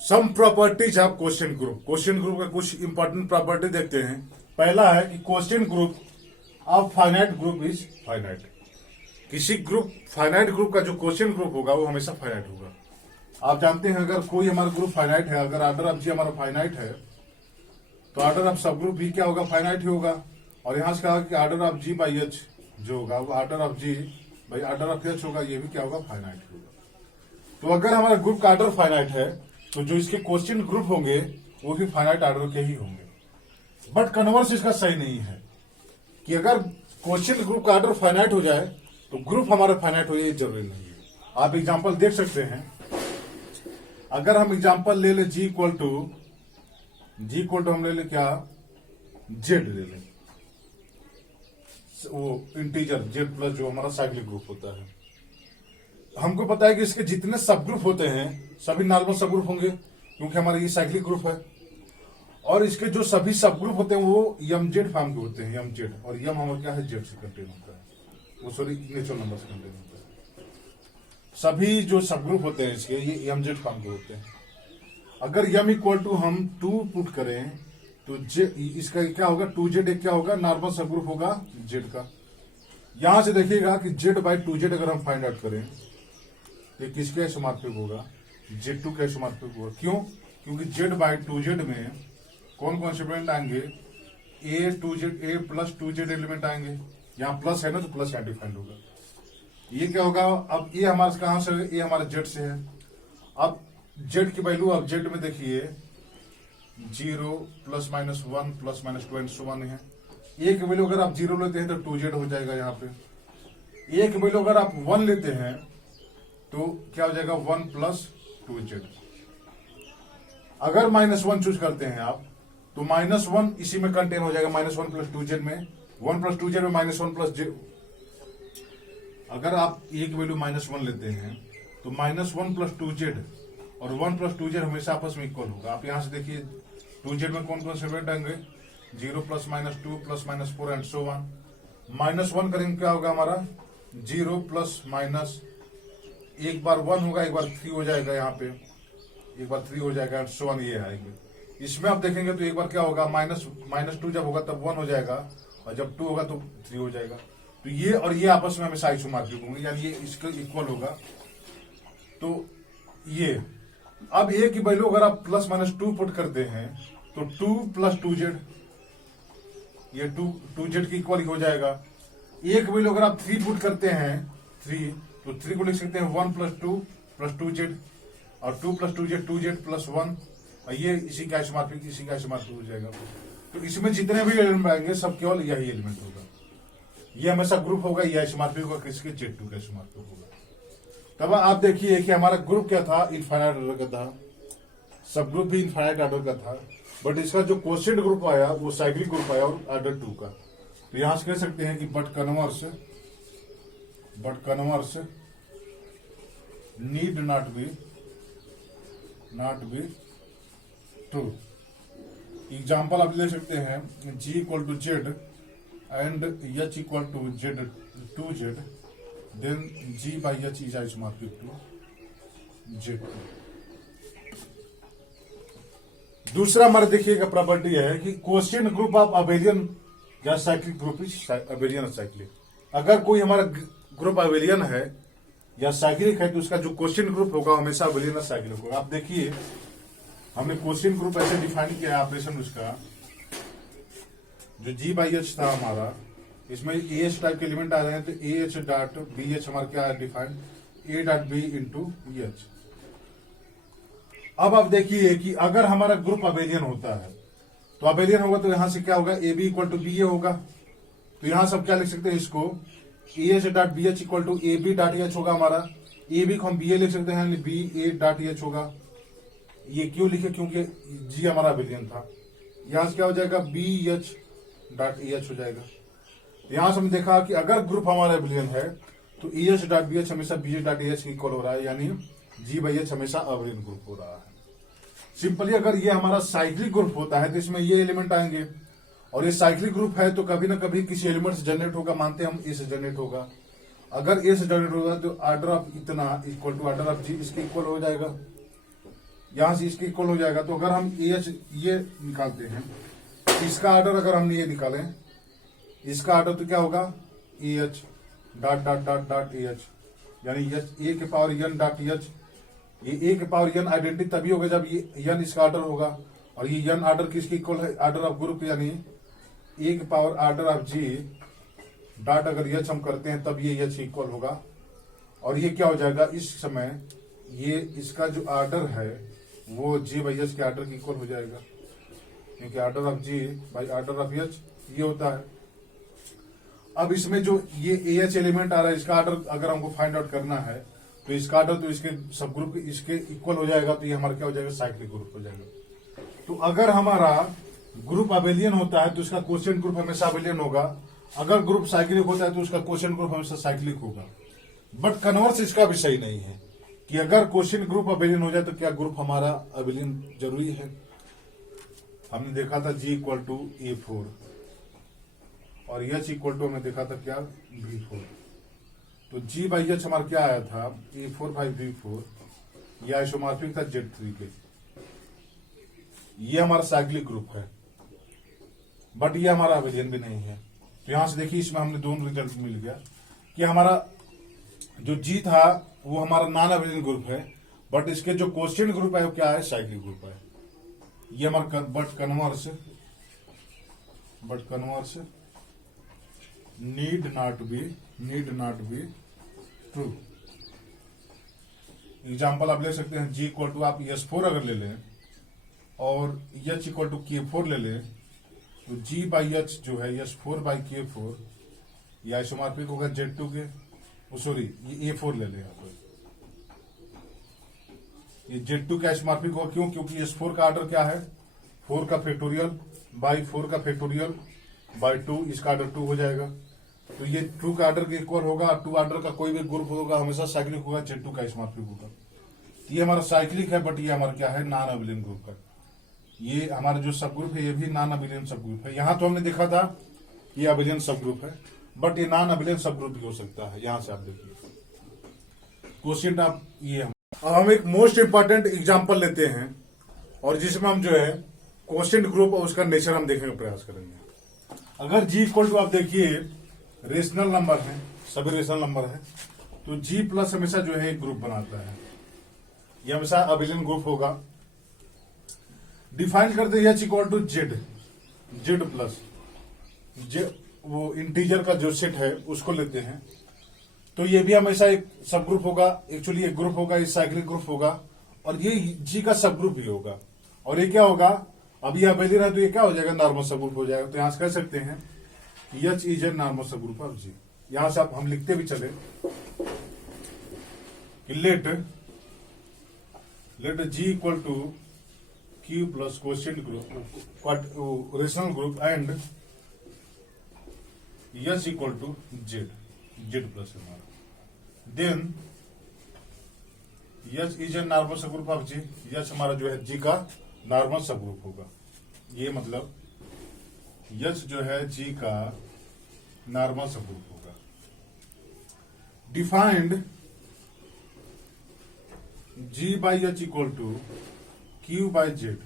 Some properties of quotient group. Quotient group का कुछ इंपॉर्टेंट प्रॉपर्टी देखते हैं। पहला है कि quotient group of finite group is finite. किसी ग्रुप, फाइनाइट ग्रुप का जो कोशेंट ग्रुप होगा वो हमेशा फाइनाइट होगा। आप जानते हैं अगर कोई हमारा ग्रुप फाइनाइट है, अगर ऑर्डर ऑफ जी हमारा फाइनाइट है, तो ऑर्डर ऑफ सब ग्रुप भी क्या होगा, फाइनाइट ही होगा। और यहां से कहा कि order of G by H जो होगा वो order of G by order of H होगा, ये भी क्या होगा, फाइनाइट होगा। तो अगर हमारा ग्रुप का ऑर्डर फाइनाइट है तो जो इसके क्वेश्चन ग्रुप होंगे वो भी फाइनाइट ऑर्डर के ही होंगे। बट कन्वर्स इसका सही नहीं है कि अगर क्वेश्चन ग्रुप का ऑर्डर फाइनाइट हो जाए तो ग्रुप हमारा फाइनाइट हो जाए, ये जरूरी नहीं है। आप एग्जांपल देख सकते हैं। अगर हम एग्जांपल ले ले जी इक्वल टू हम ले ले क्या, जेड ले लें, वो इंटीजर जेड प्लस जो हमारा साइक्लिक ग्रुप होता है। हमको पता है कि इसके जितने सब ग्रुप होते हैं सभी नॉर्मल सब ग्रुप होंगे क्योंकि हमारा ये साइक्लिक ग्रुप है। और इसके जो सभी सब ग्रुप होते हैं वो यम जेड फॉर्म के होते हैं, यम जेड, और यम हमारा क्या है, जेड से कंटेन होता है, वो सॉरी नेचुरल नंबर से कंटेन होता है। सभी जो सब ग्रुप होते हैं इसके ये यम जेड फॉर्म के होते हैं। अगर यम इक्वल टू हम 2 पुट करें तो इसका क्या होगा, 2z एक क्या होगा, नॉर्मल सब ग्रुप होगा जेड का। यहां से देखिएगा कि जेड बाई 2z अगर हम फाइंड आउट करें ये किसके समार्थिक होगा, Z2 के समार्थिक होगा। क्यों? क्योंकि जेड बाई 2z में कौन कौन से एलिमेंट आएंगे, a प्लस 2z एलिमेंट आएंगे। यहाँ प्लस है ना तो प्लस यहाँ डिफाइंड होगा। ये क्या होगा, अब ये हमारा कहां से, ये हमारा जेड से है। अब जेड की वैल्यू अब जेड में देखिए 0 plus minus 1 plus minus 2 and so on है। एक वैल्यू अगर आप 0 लेते हैं तो 2z हो जाएगा यहाँ पे। एक वैल्यू अगर आप 1 लेते हैं तो क्या हो जाएगा, 1 प्लस 2z। अगर -1 चूज करते हैं आप तो -1 इसी में कंटेन हो जाएगा, -1 प्लस 2z में, 1 प्लस 2z में -1 प्लस j। अगर आप एक वैल्यू -1 लेते हैं तो -1 प्लस 2z और 1 प्लस 2z हमेशा आपस में इक्वल होगा। आप यहां से देखिए 2z में कौन कौन से एलिमेंट आएंगे, 0 plus -2 plus -4 and so on. -1 करेंगे क्या होगा हमारा, 0 प्लस माइनस, एक बार 1 होगा एक बार 3 हो जाएगा, यहाँ पे एक बार 3 हो जाएगा एंड सो ऑन, ये आएंगे। इसमें आप देखेंगे तो एक बार क्या होगा, -2 जब होगा तब 1 हो जाएगा और जब 2 होगा तो 3 हो जाएगा। तो ये और ये आपस में हमेशा आइसोमॉर्फिक होंगे, यानी ये इसके इक्वल होगा। तो ये अब ए की वैल्यू अगर आप प्लस -2 पुट करते हैं तो 2 प्लस 2z, ये 2z की इक्वल हो जाएगा। एक वैल्यू अगर आप 3 पुट करते हैं 3, तो 3 को लिख सकते हैं 1 प्लस 2 प्लस 2z, और 2 प्लस 2z प्लस 1, और ये इसी का आइसोमॉर्फिक हो जाएगा। तो इसमें जितने भी एलिमेंट आएंगे सब केवल यही एलिमेंट होगा, ये हमेशा ग्रुप होगा, ये आइसोमॉर्फिक होगा, किसके, Z2 का आइसोमॉर्फिक होगा। तब आप देखिए कि हमारा ग्रुप क्या था, इनफाइनाइट ऑर्डर का था, सब ग्रुप भी इनफाइनाइट ऑर्डर का था, बट इसका जो क्वोशिएंट ग्रुप आया वो साइक्लिक ग्रुप आया और ऑर्डर 2 का। तो यहां से कह सकते हैं कि but converse need not be true. Example आप ले सकते हैं, G equal to Z and H equal to Z 2z, then G by H is isomorphic to Z2। दूसरा हमारा देखिएगा प्रॉपर्टी है कि क्वोशिएंट ग्रुप ऑफ अबेलियन या cyclic group is abelian cyclic. अगर कोई हमारा ग्रुप अबेलियन है या साइक्लिक है तो उसका जो क्वोशिएंट ग्रुप होगा हमेशा अबेलियन साइक्लिक होगा। आप देखिए हमने क्वोशिएंट ग्रुप ऐसे डिफाइन किया है, ऑपरेशन उसका जो G by H था हमारा, इसमें AH टाइप के एलिमेंट आ रहे हैं तो AH डॉट BH हमारा क्या है defined, A dot B into EH। अब आप देखिए कि अगर हमारा ग्रुप अबेलियन होता है तो अबेलियन होगा तो यहां से क्या होगा, AB इक्वल टू BA होगा। तो यहां सब क्या लिख सकते हैं, इसको AH dot BH equal to AB dot EH होगा हमारा। AB को हम BA लिख सकते हैं, BA डॉट EH होगा। ये क्यों लिखे, क्योंकि G हमारा अबेलियन था। यहां से क्या हो जाएगा, BH डॉट EH हो जाएगा। यहां से हमने देखा कि अगर ग्रुप हमारा अबेलियन है तो EH डॉट BH हमेशा BH डॉट EH इक्वल हो रहा है, यानी G बाई H हमेशा अबेलियन ग्रुप हो रहा है। सिंपली अगर ये हमारा साइक्लिक ग्रुप होता है तो इसमें ये एलिमेंट आएंगे, और ये साइक्लिक ग्रुप है तो कभी ना कभी किसी एलिमेंट से जनरेट होगा, मानते हैं हम A से जनरेट होगा। अगर A से जनरेट होगा तो ऑर्डर ऑफ इतना equal to order of G इसके इक्वल हो जाएगा, यहां से इसके इक्वल हो जाएगा। तो अगर हम AH ये निकालते हैं, इसका ऑर्डर अगर हमने ये निकालें, इसका ऑर्डर तो क्या होगा, AH dot dot dot dot AH, यानी A के पावर n डॉट EH। ये A के पावर n आइडेंटिटी तभी होगा जब ये n इसका ऑर्डर होगा, और ये n ऑर्डर किसकी इक्वल है, ऑर्डर ऑफ ग्रुप, यानी A के power order of G dot अगर H हम करते हैं तब ये H इक्वल होगा। और ये क्या हो जाएगा, इस समय ये इसका जो आर्डर है वो जी बाई एच के आर्डर के इक्वल हो जाएगा, क्योंकि order of G by order of H ये होता है। अब इसमें जो ये ए एच एलिमेंट आ रहा है इसका आर्डर अगर हमको फाइंड आउट करना है तो इसका आर्डर तो इसके सब ग्रुप इसके इक्वल हो जाएगा, तो ये हमारा क्या हो जाएगा, साइक्लिक ग्रुप हो जाएगा। तो अगर हमारा ग्रुप अबेलियन होता है तो इसका क्वोशिएंट ग्रुप हमेशा अबेलियन होगा, अगर ग्रुप साइक्लिक होता है तो उसका क्वोशिएंट ग्रुप हमेशा साइक्लिक होगा। बट कन्वर्स इसका भी सही नहीं है कि अगर क्वोशिएंट ग्रुप अबेलियन हो जाए तो क्या ग्रुप हमारा अबेलियन जरूरी है। हमने देखा था G इक्वल टू A4 और H इक्वल टू हमने देखा था क्या, V4। तो G बाई H हमारा क्या आया था, A4 बाई V4, यह आइसोमॉर्फिक था Z3 के। ये हमारा साइक्लिक ग्रुप है बट ये हमारा अबेलियन भी नहीं है। तो यहां से देखिए इसमें हमने दोनों रिजल्ट मिल गया कि हमारा जो G था वो हमारा नॉन अबेलियन ग्रुप है, बट इसके जो क्वोशिएंट ग्रुप है वो क्या है, साइक्लिक ग्रुप है। ये हमारा but converse need not be true. Example आप ले सकते हैं, G इक्वल टू आप S4 अगर ले लें और H इक्वल टू K4 ले लें तो G बाई H जो है S4 बाई K4 ये आइसोमॉर्फिक होगा Z2 के, सॉरी ये A4 ले लें यहाँ पर, ये Z2 का आइसोमॉर्फिक होगा। क्यों? क्योंकि S4 का ऑर्डर क्या है, 4 का फैक्टोरियल बाई 4 का फैक्टोरियल बाई 2, इसका ऑर्डर 2 हो जाएगा। तो ये 2 का ऑर्डर के इक्वल होगा, 2 ऑर्डर का कोई भी ग्रुप होगा हमेशा साइक्लिक होगा, Z2 का आइसोमॉर्फिक होगा। ये हमारा साइक्लिक है बट ये हमारा क्या है, नॉन अबेलियन ग्रुप है। ये हमारा जो सब ग्रुप है ये भी नॉन अबेलियन सब ग्रुप है। यहां तो हमने देखा था ये अबेलियन सब ग्रुप है बट ये नॉन अबेलियन सब ग्रुप भी हो सकता है। यहां से आप देखिए क्वेश्चन आप ये हम एक मोस्ट इंपॉर्टेंट एग्जांपल लेते हैं और जिसमें हम जो है क्वोशिएंट ग्रुप और उसका नेचर हम देखने का प्रयास करेंगे। अगर G इक्वल टू आप देखिए रेशनल नंबर है, सभी रेशनल नंबर है, तो G प्लस हमेशा जो है एक ग्रुप बनाता है, ये हमेशा अबेलियन ग्रुप होगा। डिफाइन करते हैं H equal to Z plus वो इंटीजर का जो सेट है उसको लेते हैं, तो ये भी हमेशा एक सब ग्रुप होगा। एक्चुअली एक ग्रुप होगा, ये साइक्लिक ग्रुप होगा और ये G का सब ग्रुप भी होगा। और ये क्या होगा, अब ये अबेलियन है तो ये क्या हो जाएगा, नॉर्मल सब ग्रुप हो जाएगा। तो यहां से कह सकते हैं कि H is a normal subgroup of G। यहां से आप हम लिखते भी चले कि let G equal to Q plus quotient group rational group and H equal to Z plus हमारा, then H is a normal subgroup of G। H हमारा जो है G का नॉर्मल सब ग्रुप होगा। ये मतलब H जो है G का नॉर्मल सब ग्रुप होगा। Defined G by H equal to Q by Z.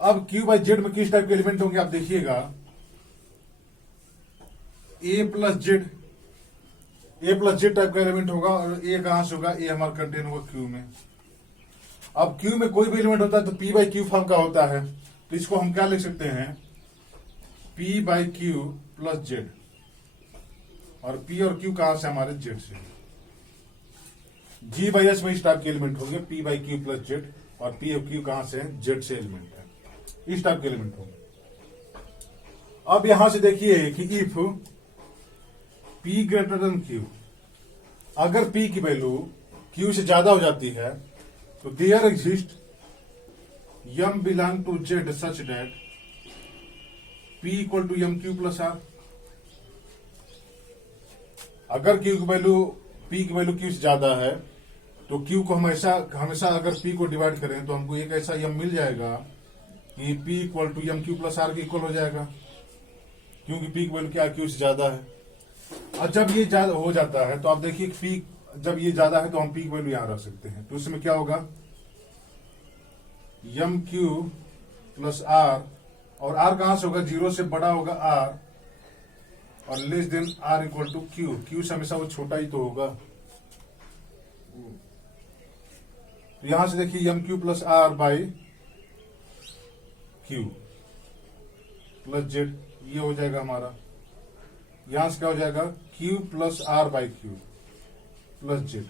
अब Q बाई जेड में किस टाइप के एलिमेंट होंगे आप देखिएगा, A प्लस जेड टाइप का एलिमेंट होगा और A कहां से होगा, A हमारा कंटेन होगा Q में। अब Q में कोई भी एलिमेंट होता है तो P बाई Q फॉर्म का होता है, तो इसको हम क्या लिख सकते हैं, P by Q plus Z, और P और Q कहां से, हमारे जेड से। G बाई H में इस टाइप के एलिमेंट होंगे, P by Q plus Z, और P और Q कहां से, जेड से एलिमेंट है, इस टाइप के एलिमेंट होंगे। अब यहां से देखिए कि if P greater than Q, अगर P की वैल्यू Q से ज्यादा हो जाती है तो there exist M belong to Z such that P equal to MQ plus R। अगर Q की वैल्यू P की वैल्यू Q से ज्यादा है तो Q को हमेशा अगर P को डिवाइड करें तो हमको एक ऐसा M मिल जाएगा कि P equal to MQ plus R के इक्वल हो जाएगा, क्योंकि P की वैल्यू क्या Q से ज्यादा है। और जब ये ज्यादा हो जाता है तो आप देखिए P जब ये ज्यादा है तो हम P की वैल्यू यहां रख सकते हैं, तो इसमें क्या होगा, MQ प्लस R, और R कहां से होगा, 0 से बड़ा होगा R, और less than R equal to Q से हमेशा वो छोटा ही तो होगा। तो यहां से देखिए MQ plus R by Q plus Z, ये हो जाएगा हमारा। यहां से क्या हो जाएगा, Q plus R by Q plus Z,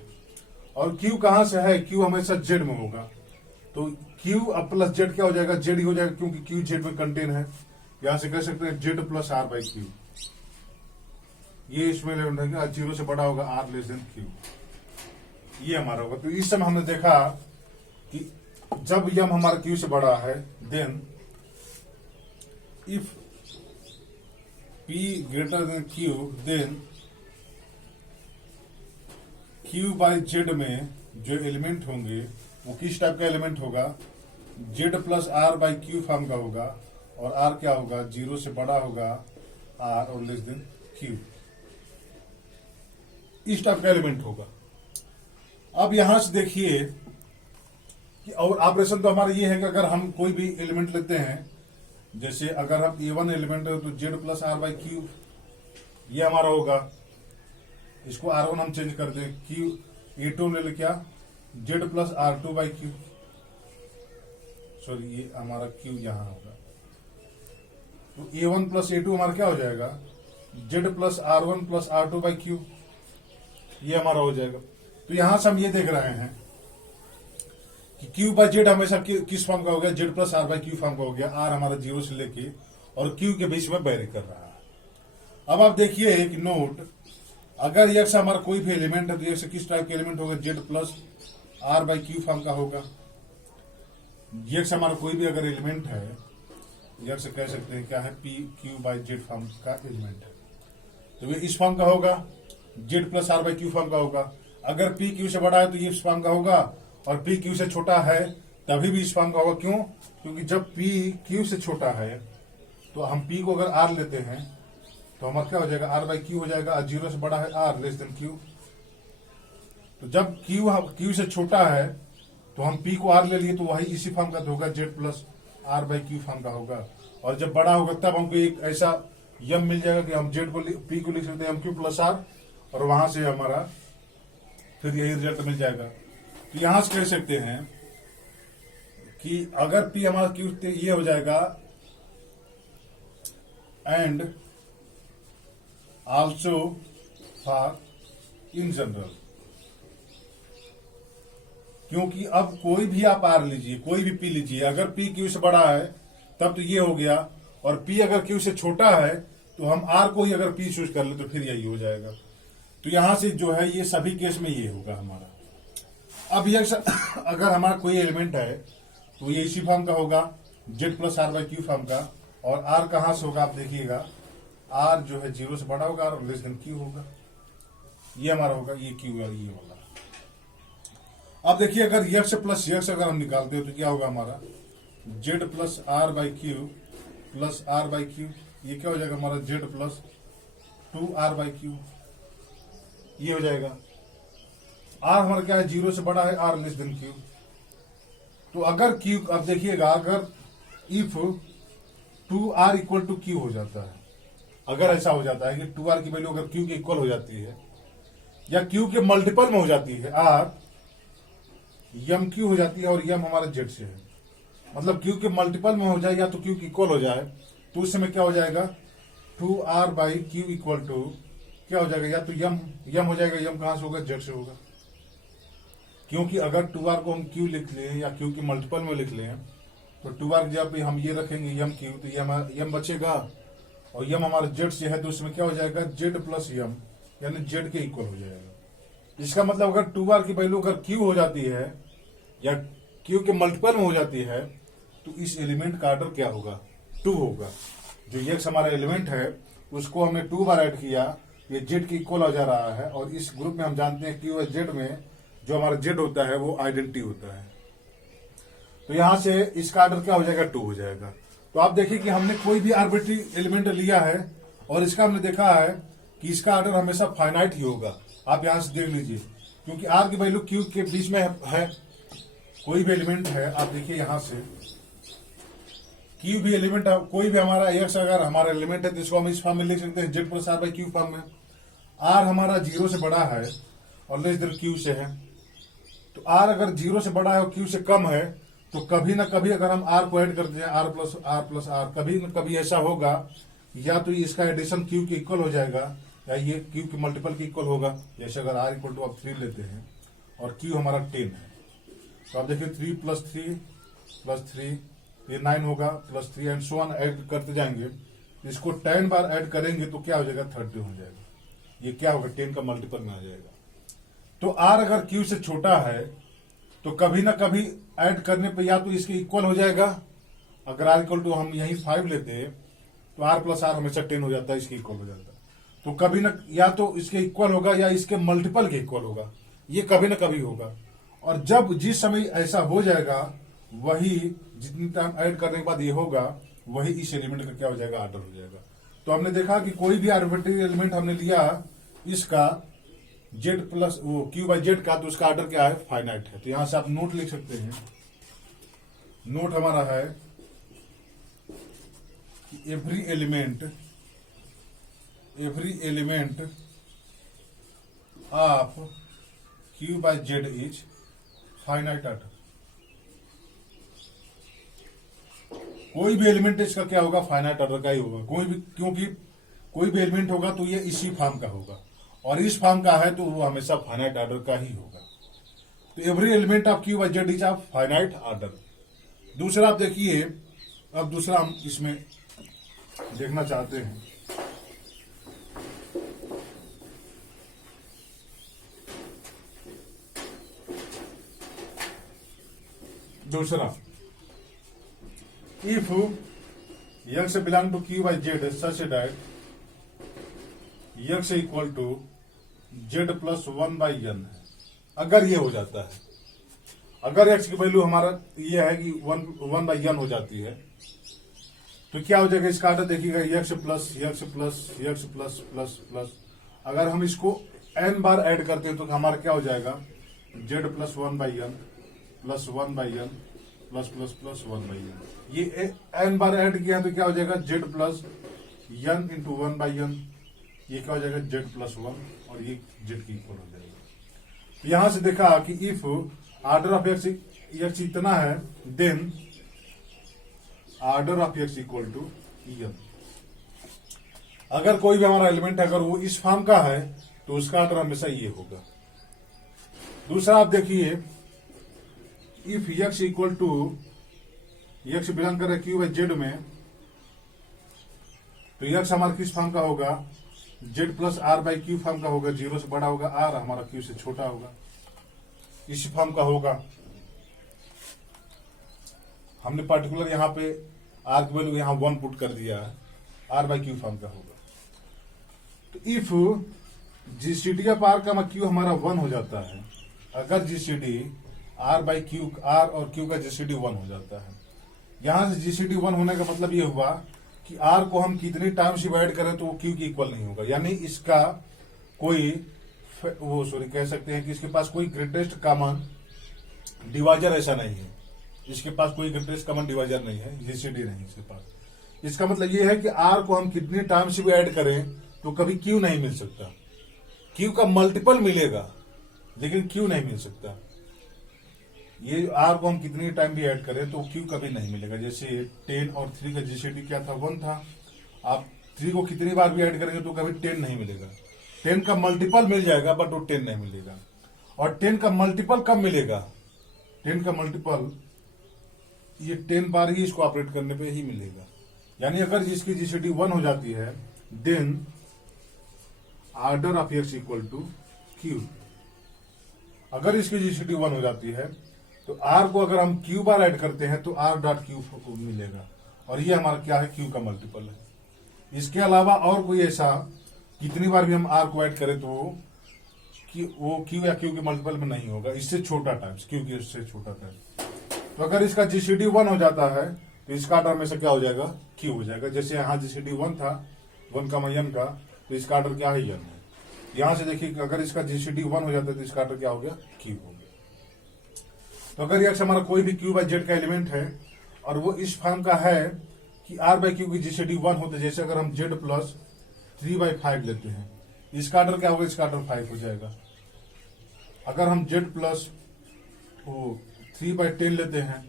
और क्यू कहां से है, क्यू हमेशा जेड में होगा, तो क्यू अब प्लस जेड क्या हो जाएगा, जेड ही हो जाएगा, क्योंकि क्यू जेड में कंटेन है। यहां से कह सकते हैं Z plus R by Q, ये इसमें एलिमेंट है, जीरो से बड़ा होगा आर लेस देन क्यू, ये हमारा होगा। तो इस समय हमने देखा कि जब यम हमारा क्यू से बड़ा है, then if P greater than Q, then Q by Z में जो एलिमेंट होंगे वो किस टाइप का एलिमेंट होगा, Z plus R by Q form का होगा, और आर क्या होगा, जीरो से बड़ा होगा आर और लेस देन क्यू, इस टाइप का एलिमेंट होगा। अब यहां से देखिए कि और ऑपरेशन तो हमारा ये है कि अगर हम कोई भी एलिमेंट लेते हैं, जैसे अगर हम A1 एलिमेंट है तो Z plus R by Q, ये हमारा होगा। इसको R1 हम चेंज कर दें, क्यू A2 ले ले क्या, Z plus R2 by Q, sorry ये हमारा क्यू यहां होगा, तो A1 प्लस A2 हमारा क्या हो जाएगा, Z plus R1 plus R2 by Q, ये हमारा हो जाएगा। तो यहां से हम ये देख रहे हैं कि क्यू बाई जेड हमेशा किस फॉर्म का हो गया, Z plus R by Q form का हो गया, आर हमारा जीरो से लेके और क्यू के बीच में वेरी कर रहा है। अब आप देखिए एक नोट, अगर यक्स हमारा कोई भी एलिमेंट है तो यक्स किस टाइप का एलिमेंट होगा, Z plus R by Q form का होगा। यक्स हमारा कोई भी अगर एलिमेंट है, यक्स कह सकते हैं क्या है, P Q by Z form का एलिमेंट है, तो ये इस फॉर्म का होगा, Z plus R by Q form का होगा। अगर पी क्यू से बड़ा है तो ये इस फॉर्म का होगा, और पी क्यू से छोटा है तभी भी इस फॉर्म का होगा। क्यों, क्योंकि जब पी क्यू से छोटा है तो हम पी को अगर आर लेते हैं तो हमारा क्या हो जाएगा, आर बाई क्यू हो जाएगा, और जीरो से बड़ा है आर लेस देन क्यू। तो जब क्यू से छोटा है तो हम पी को आर ले लिए तो वही इसी फॉर्म का तो होगा, Z plus R by Q form का होगा। और जब बड़ा होगा तब हमको एक ऐसा यम मिल जाएगा कि हम जेड को पी को लिख सकते हैं एम क्यू प्लस आर, और वहां से हमारा फिर यही रिजल्ट मिल जाएगा। तो यहां से कह सकते हैं कि अगर P हमारा Q ये हो जाएगा, and also for in general, क्योंकि अब कोई भी आप आर लीजिए, कोई भी P लीजिए, अगर P Q से बड़ा है तब तो ये हो गया, और P अगर Q से छोटा है तो हम R को ही अगर P चूज कर ले तो फिर यही हो जाएगा। तो यहां से जो है ये सभी केस में ये होगा हमारा। अब ये अगर हमारा कोई एलिमेंट है तो ये इसी फॉर्म का होगा, Z plus R by Q form का, और आर कहां से होगा आप देखिएगा, आर जो है जीरो से बड़ा होगा और लेस देन क्यू होगा, ये हमारा होगा, ये क्यू है ये वाला। अब देखिए अगर यक्स प्लस यक्स अगर हम निकालते हो तो क्या होगा हमारा, Z plus R by Q plus R by Q, ये क्या हो जाएगा हमारा, Z plus 2r by Q, ये हो जाएगा। आर हमारा क्या है, जीरो से बड़ा है, आर लेस देन क्यू। तो अगर क्यू, अब देखिएगा अगर if 2r equal to Q हो जाता है, अगर ऐसा हो जाता है कि 2r की वैल्यू अगर क्यू के इक्वल हो जाती है या क्यू के मल्टीपल में हो जाती है, आर यम क्यू हो जाती है और यम हमारा जेड से है, मतलब क्यू के मल्टीपल में हो जाए या तो क्यू की इक्वल हो जाए, तो उस समय क्या हो जाएगा, 2r by Q equal to क्या हो जाएगा, या तो यम हो जाएगा, यम कहां से होगा, जेड से होगा। क्योंकि अगर 2r को हम क्यू लिख लें या क्यू के मल्टीपल में लिख लें तो 2r जब हम ये रखेंगे यम क्यू तो यम बचेगा, और यम हमारा जेड से है तो उसमें क्या हो जाएगा, जेड प्लस यम, यानी जेड के इक्वल हो जाएगा। इसका मतलब अगर 2r की वैल्यू अगर क्यू हो जाती है या क्यू के मल्टीपल में हो जाती है तो इस एलिमेंट का ऑर्डर क्या होगा, 2 होगा। जो यक्स हमारा एलिमेंट है उसको हमने 2 बार ऐड किया, ये जेड के इक्वल हो जा रहा है, और इस ग्रुप में हम जानते हैं क्यू और जेड में जो हमारा जेड होता है वो आइडेंटिटी होता है, तो यहां से इसका ऑर्डर क्या हो जाएगा, 2 हो जाएगा। तो आप देखिए कि हमने कोई भी आर्बिट्री एलिमेंट लिया है और इसका हमने देखा है कि इसका ऑर्डर हमेशा फाइनाइट ही होगा। आप यहां से देख लीजिए, क्योंकि आर की वैल्यू क्यू के बीच में है, कोई भी एलिमेंट है, आप देखिए यहां से क्यू भी एलिमेंट है, कोई भी हमारा एक्स अगर हमारा एलिमेंट है तो इसको हम इस फॉर्म में लिख सकते हैं, Z plus R by Q form में। आर हमारा जीरो से बड़ा है और लेस देन क्यू से है, तो आर अगर जीरो से बड़ा है और क्यू से कम है तो कभी ना कभी अगर हम आर को ऐड करते हैं, आर प्लस आर, कभी न कभी ऐसा होगा या तो इसका एडिशन क्यू के इक्वल हो जाएगा या ये क्यू के मल्टीपल के इक्वल होगा। जैसे अगर आर इक्वल टू आप 3 लेते हैं और क्यू हमारा 10 है। तो आप देखिए 3 + 3 ये 9 होगा, +3 एंड सो ऑन ऐड करते जाएंगे। इसको 10 बार ऐड करेंगे तो क्या हो जाएगा, 30 हो जाएगा। ये क्या होगा, 10 का मल्टीपल में आ जाएगा। तो आर अगर क्यू से छोटा है तो कभी ना कभी ऐड करने पे या तो इसके इक्वल हो जाएगा। अगर आर इक्वल टू हम यही 5 लेते हैं तो आर प्लस आर हमेशा 10 हो जाता है, इसके इक्वल हो जाता है। तो कभी ना या तो इसके इक्वल होगा या इसके मल्टीपल के इक्वल होगा, ये कभी ना कभी होगा। और जब जिस समय ऐसा हो जाएगा वही जितनी टाइम ऐड करने के बाद ये होगा, वही इस एलिमेंट का क्या हो जाएगा, आर्डर हो जाएगा। तो हमने देखा कि कोई भी आर्बिट्रेरी एलिमेंट हमने लिया इसका जेड प्लस वो क्यू बाई जेड का, तो उसका आर्डर क्या है, फाइनाइट है। तो यहां से आप नोट लिख सकते हैं। नोट हमारा है कि every element of Q by Z is finite order. कोई भी एलिमेंट इसका क्या होगा, फाइनाइट ऑर्डर का ही होगा। कोई भी, क्योंकि कोई भी एलिमेंट होगा तो ये इसी फॉर्म का होगा, और इस फॉर्म का है तो वो हमेशा फाइनाइट ऑर्डर का ही होगा। तो every element of Q by Z is of finite order. दूसरा आप देखिए, अब दूसरा हम इसमें देखना चाहते हैं। दूसरा, if x belong to q by z such that x equal to z plus 1 by n है। अगर ये हो जाता है, अगर x की वैल्यू हमारा ये है कि 1 by n हो जाती है, तो क्या हो जाएगा, इसका आर्डर देखिएगा x plus x plus x plus plus plus. अगर हम इसको n बार ऐड करते हैं तो हमारा क्या हो जाएगा, z plus 1 by n plus 1 by n plus plus plus 1 by n। ये n बार ऐड किया तो क्या हो जाएगा, z plus n into 1 by n। ये क्या हो जाएगा, z प्लस 1, और ये z की इक्वल हो जाएगा। तो यहां से देखा कि इफ आर्डर ऑफ x इतना है, then order of x equal to n। अगर कोई भी हमारा एलिमेंट अगर वो इस फॉर्म का है तो उसका आर्डर हमेशा ये होगा। दूसरा आप देखिए, if x equal to x belong कर रहा है क्यू बाई जेड में, तो x हमारा किस फॉर्म का होगा, z plus R by Q form का होगा। 0 से बड़ा होगा, r हमारा q से छोटा होगा, इसी फॉर्म का होगा। हमने पर्टिकुलर यहाँ पे r की वैल्यू यहाँ 1 पुट कर दिया है, r बाई क्यू फॉर्म का होगा। तो इफ जीसीडी ऑफ r का q हमारा 1 हो जाता है, अगर GCD r by Q, r और q का जीसीडी 1 हो जाता है। यहां से जीसीडी 1 होने का मतलब ये हुआ कि r को हम कितनी टाइम्स डिवाइड करें तो वो q की इक्वल नहीं होगा। यानी इसका कोई वो कह सकते हैं कि इसके पास कोई ग्रेटेस्ट कॉमन डिवाइजर ऐसा नहीं है। इसके पास कोई ग्रेटेस्ट कॉमन डिवाइजर नहीं है, जीसीडी नहीं इसके पास। इसका मतलब ये है कि r को हम कितनी टाइम्स भी ऐड करें तो कभी q नहीं मिल सकता। q का मल्टीपल मिलेगा लेकिन q नहीं मिल सकता। ये r को हम कितनी टाइम भी ऐड करें तो q कभी नहीं मिलेगा। जैसे 10 और 3 का जीसीडी क्या था, 1 था। आप 3 को कितनी बार भी ऐड करेंगे तो कभी 10 नहीं मिलेगा। 10 का मल्टीपल मिल जाएगा बट वो 10 नहीं मिलेगा। और 10 का मल्टीपल कब मिलेगा, 10 का मल्टीपल ये 10 बार ही इसको ऑपरेट करने पे ही मिलेगा। यानी अगर जिसकी जीसीडी 1 हो जाती है, then order of x equal to q। अगर इसकी जीसीडी 1 हो जाती है तो r को अगर हम q बार ऐड करते हैं तो r डॉट q मिलेगा, और ये हमारा क्या है, q का मल्टीपल है। इसके अलावा और कोई ऐसा कितनी बार भी हम r को ऐड करें तो वो q या q के मल्टीपल में नहीं होगा, इससे छोटा टाइम्स, q के इससे छोटा टाइम्स। तो अगर इसका जीसीडी 1 हो जाता है तो इसका आर्डर हमेशा क्या हो जाएगा, q हो जाएगा। जैसे यहाँ जीसीडी 1 था 1 का n का, तो इसका आर्डर क्या है, n है। यहां से देखिए अगर इसका जीसीडी 1 हो जाता है तो इसका आर्डर क्या हो गया, q हो गया। तो अगर x हमारा कोई भी q बाई जेड का एलिमेंट है और वो इस फॉर्म का है कि r बाई क्यू की जीसीडी 1 होते, जैसे अगर हम z प्लस 3 बाई 5 लेते हैं, इसका आर्डर क्या होगा, इसका आर्डर 5 हो जाएगा। अगर हम z प्लस 3 बाई 10 लेते हैं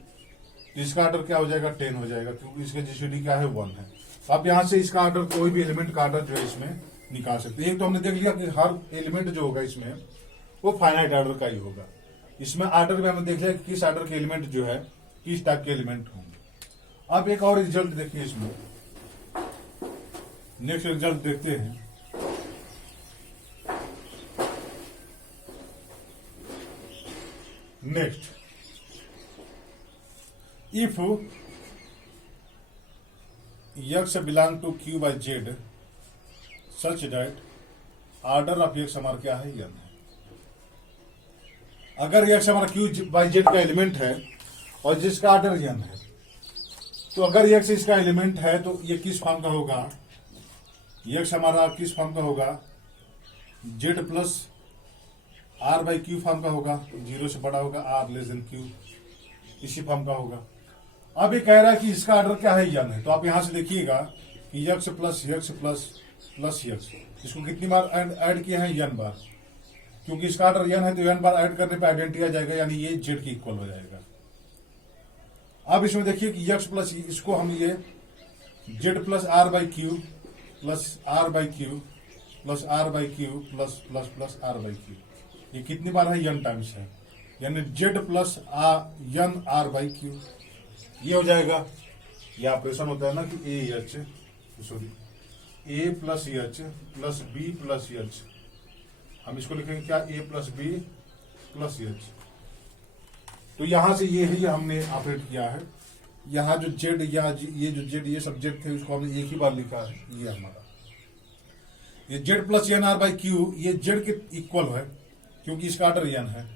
तो इसका आर्डर क्या हो जाएगा, 10 हो जाएगा, क्योंकि इसका जीसीडी क्या है, 1 है। तो आप यहां से इसका आर्डर, कोई भी एलिमेंट का आर्डर जो है इसमें निकाल सकते हैं। एक तो हमने देख लिया कि हर एलिमेंट जो होगा इसमें वो फाइनाइट ऑर्डर का ही होगा। इसमें आर्डर में हमें देख लिया कि किस आर्डर के एलिमेंट जो है किस टाइप के एलिमेंट होंगे। अब एक और रिजल्ट देखिए, इसमें नेक्स्ट रिजल्ट देखते हैं। Next, if x belong to q by z such that order of x हमारा क्या है, n है। अगर x हमारा q बाय z का एलिमेंट है और जिसका ऑर्डर n है, तो अगर x इसका एलिमेंट है तो ये किस फॉर्म का होगा, x हमारा किस फॉर्म का होगा, z plus r by Q form का होगा, 0 से बड़ा होगा, r लेस देन q, इसी फॉर्म का होगा। अब ये कह रहा है कि इसका ऑर्डर क्या है, n है। तो आप यहां से देखिएगा कि x plus x plus plus x, इसको कितनी बार ऐड किए हैं, n बार, क्योंकि इसका ऑर्डर n है तो n बार ऐड करने पे आइडेंटिटी आ जाएगा, यानी ये z के इक्वल हो जाएगा। अब इसमें देखिए कि x प्लस इसको हम ये z plus r by Q plus r by Q plus r by Q plus plus plus r by Q, ये कितनी बार है, n टाइम्स है, यानी z plus n r by Q, ये हो जाएगा। ये ऑपरेशन होता है ना कि a plus H plus b plus H, हम इसको लिखेंगे क्या, a plus b plus H. तो यहां से ये ही हमने ऑपरेट किया है। यहाँ जो जेड या ये जो जेड ये सब्जेक्ट थे उसको हमने एक ही बार लिखा है, ये हमारा ये Z plus N R by Q, ये जेड के इक्वल है क्योंकि इसका ऑर्डर एन है।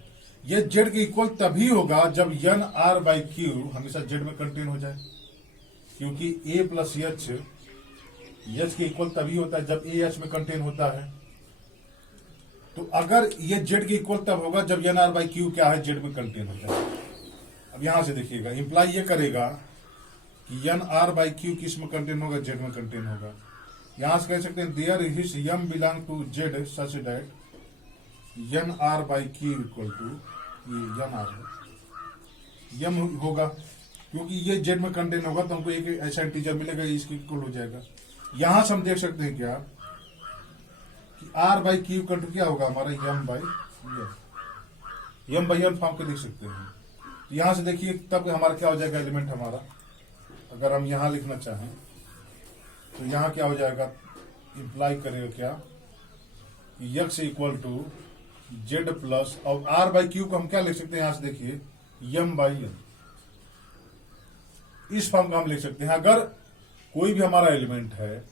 ये जेड के इक्वल तभी होगा जब एन आर बाई क्यू हमेशा जेड में कंटेन हो जाए, क्योंकि ए प्लस एच के इक्वल तभी होता है जब ए एच में कंटेन होता है। तो अगर ये जेड के इक्वल तब होगा जब एन आर बाई क्यू क्या है, जेड में कंटेन हो जाए। अब यहां से देखिएगा, इंप्लाई ये करेगा कि एन आर बाई क्यू किस में कंटेन होगा, जेड में कंटेन होगा। यहां से कह सकते हैं there is M belong to Z such that N R by Q equal to, ये एन आर यम होगा, क्योंकि ये जेड में कंटेन होगा तो हमको एक ऐसा इंटीजर मिलेगा, इसके इक्वल हो जाएगा। यहां से हम देख सकते हैं क्या कि R by Q equal to क्या होगा हमारा, यम बाई एन फॉर्म के देख सकते हैं। तो यहां से देखिए तब हमारा क्या हो जाएगा एलिमेंट हमारा, अगर हम यहां लिखना चाहें तो यहां क्या हो जाएगा, इंप्लाई करेगा क्या कि X equal to Z plus, और आर बाई क्यू को हम क्या लिख सकते हैं, यहां से देखिए यम बाई एन, इस फॉर्म का हम लिख सकते हैं। अगर कोई भी हमारा एलिमेंट है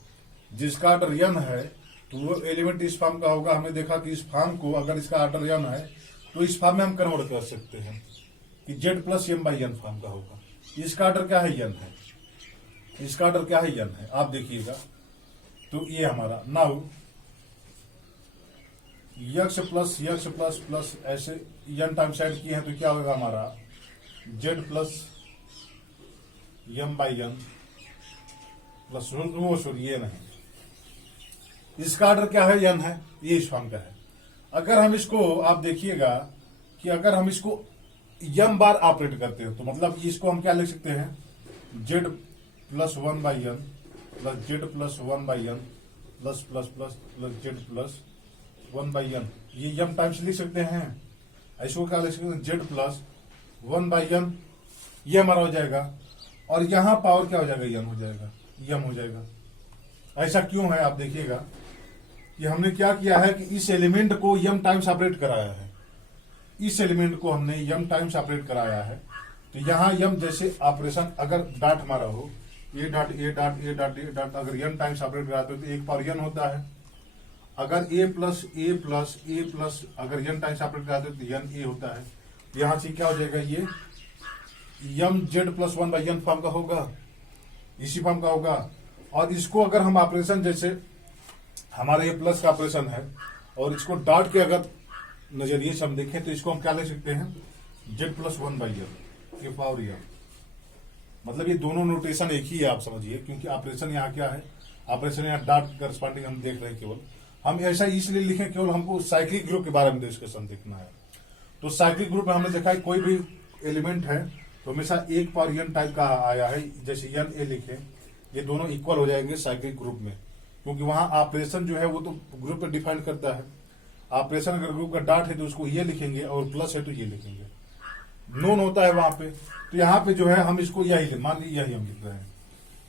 जिसका ऑर्डर एन है तो वो एलिमेंट इस फॉर्म का होगा। हमने देखा कि इस फॉर्म को अगर इसका ऑर्डर एन है तो इस फॉर्म में हम कन्वर्ट कर सकते हैं कि Z plus M by N form का होगा। इसका ऑर्डर क्या है, एन है, इसका ऑर्डर क्या है, एन है। आप देखिएगा तो ये हमारा नाउ यक्स प्लस प्लस ऐसे एन टाइम्स ऐड किए हैं तो क्या होगा हमारा, Z plus M by N plus वो सॉरी ये नहीं, इसका ऑर्डर क्या है, एन है, ये इस फॉर्म का है। अगर हम इसको आप देखिएगा कि अगर हम इसको एम बार ऑपरेट करते हैं तो मतलब इसको हम क्या लिख सकते हैं, Z plus one by N plus Z plus one by N plus plus plus plus Z plus one by N, ये एम टाइम्स लिख सकते हैं। इसको क्या लिख सकते हैं, Z plus one by N, ये हमारा हो जाएगा, और यहां पावर क्या हो जाएगा, एन हो जाएगा, एम हो जाएगा। ऐसा क्यों है, आप देखिएगा कि हमने क्या किया है कि इस एलिमेंट को एम टाइम्स ऑपरेट कराया है, इस एलिमेंट को हमने एम टाइम्स ऑपरेट कराया है। तो यहां एम जैसे ऑपरेशन अगर डॉट हमारा हो, ए dot A dot A dot A dot, अगर एम टाइम्स ऑपरेट कराते हो तो एक पावर एन होता है। अगर ए प्लस ए प्लस ए प्लस अगर एन टाइम्स ऑपरेट कराते हो तो एन ए होता है। यहां से क्या हो जाएगा, ये M Z plus one by N form का होगा, इसी फॉर्म का होगा। और इसको अगर हम ऑपरेशन जैसे हमारा ये प्लस का ऑपरेशन है और इसको डॉट के अगर नजरिए से हम देखें तो इसको हम क्या ले सकते हैं, Z plus one by N के पावर एन, मतलब ये दोनों नोटेशन एक ही है, आप समझिए, क्योंकि ऑपरेशन यहाँ क्या है, ऑपरेशन यहाँ डॉट करस्पॉन्डिंग हम देख रहे हैं। केवल हम ऐसा इसलिए लिखें, केवल हमको साइक्लिक ग्रुप के बारे में डिस्कशन देखना है। तो साइक्लिक ग्रुप में हमने देखा है कोई भी एलिमेंट है तो हमेशा एक पावर एन टाइप का आया है, जैसे एन ए लिखे, ये दोनों इक्वल हो जाएंगे साइक्लिक ग्रुप में, क्योंकि वहां ऑपरेशन जो है वो तो ग्रुप पे डिफाइन करता है। ऑपरेशन अगर ग्रुप का डॉट है तो उसको ये लिखेंगे, और प्लस है तो ये लिखेंगे। नोन होता है वहां पे, तो यहाँ पे जो है हम इसको यही मान लीजिए यही हम लिख रहे हैं।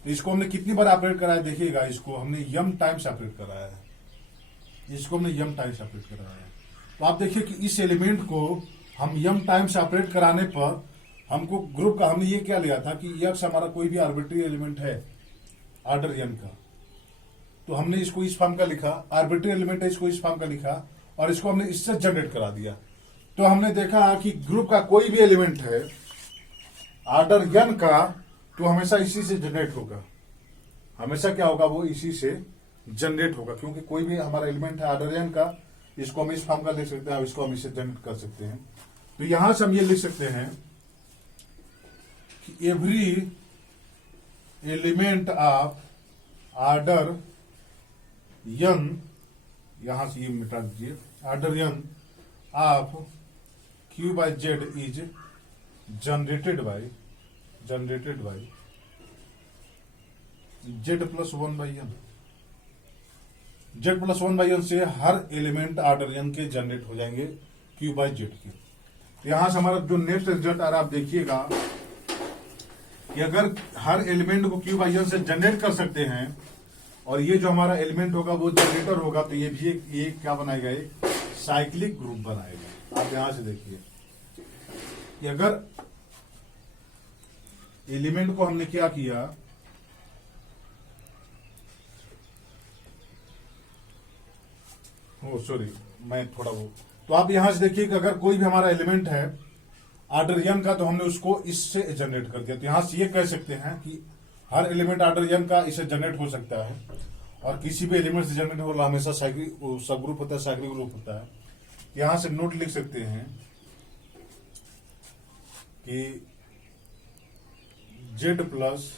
तो इसको हमने कितनी बार ऑपरेट कराया देखिएगा, इसको हमने यम टाइम्स ऑपरेट कराया है, इसको हमने यम टाइम्स ऑपरेट कराया है। तो आप देखिए कि इस एलिमेंट को हम यम टाइम्स ऑपरेट कराने पर हमको ग्रुप का हमने ये क्या लिया था कि यक्स हमारा कोई भी आर्बिट्री एलिमेंट है ऑर्डर एन का, तो हमने इसको इस फॉर्म का लिखा, आर्बिट्री एलिमेंट है इसको इस फॉर्म का लिखा, और इसको हमने इससे जनरेट करा दिया। तो हमने देखा कि ग्रुप का कोई भी एलिमेंट है ऑर्डर एन का, तो हमेशा इसी से जनरेट होगा, हमेशा क्या होगा, वो इसी से जनरेट होगा, क्योंकि कोई भी हमारा एलिमेंट है ऑर्डर एन का, इसको हम इस फॉर्म का लिख सकते हैं, इसको हम इसे जनरेट कर सकते हैं। तो यहां से हम ये लिख सकते हैं कि every element of order N, यहां से ये मिटा दीजिए, order N of Q by Z is generated by Z plus one by N. Z plus one by N से हर एलिमेंट ऑर्डर एन के जनरेट हो जाएंगे क्यू बाई जेड के। तो यहां से हमारा जो नेक्स्ट रिजल्ट आ रहा है आप देखिएगा कि अगर हर एलिमेंट को क्यू बाई एन से जनरेट कर सकते हैं, और ये जो हमारा एलिमेंट होगा वो जनरेटर होगा, तो ये भी ये क्या बनाएगा, एक साइक्लिक ग्रुप बनाएगा। आप यहां से देखिए कि अगर एलिमेंट को हमने क्या किया, सॉरी मैं थोड़ा वो, तो आप यहां से देखिए कि अगर कोई भी हमारा एलिमेंट है ऑर्डर एन का, तो हमने उसको इससे जनरेट कर दिया। तो यहां से ये कह सकते हैं कि हर एलिमेंट ऑर्डर एन का इससे जनरेट हो सकता है, और किसी भी एलिमेंट से जनरेट हो हमेशा साइक्लिक सब ग्रुप होता है, साइक्लिक ग्रुप होता है। यहां से नोट लिख सकते हैं कि Z plus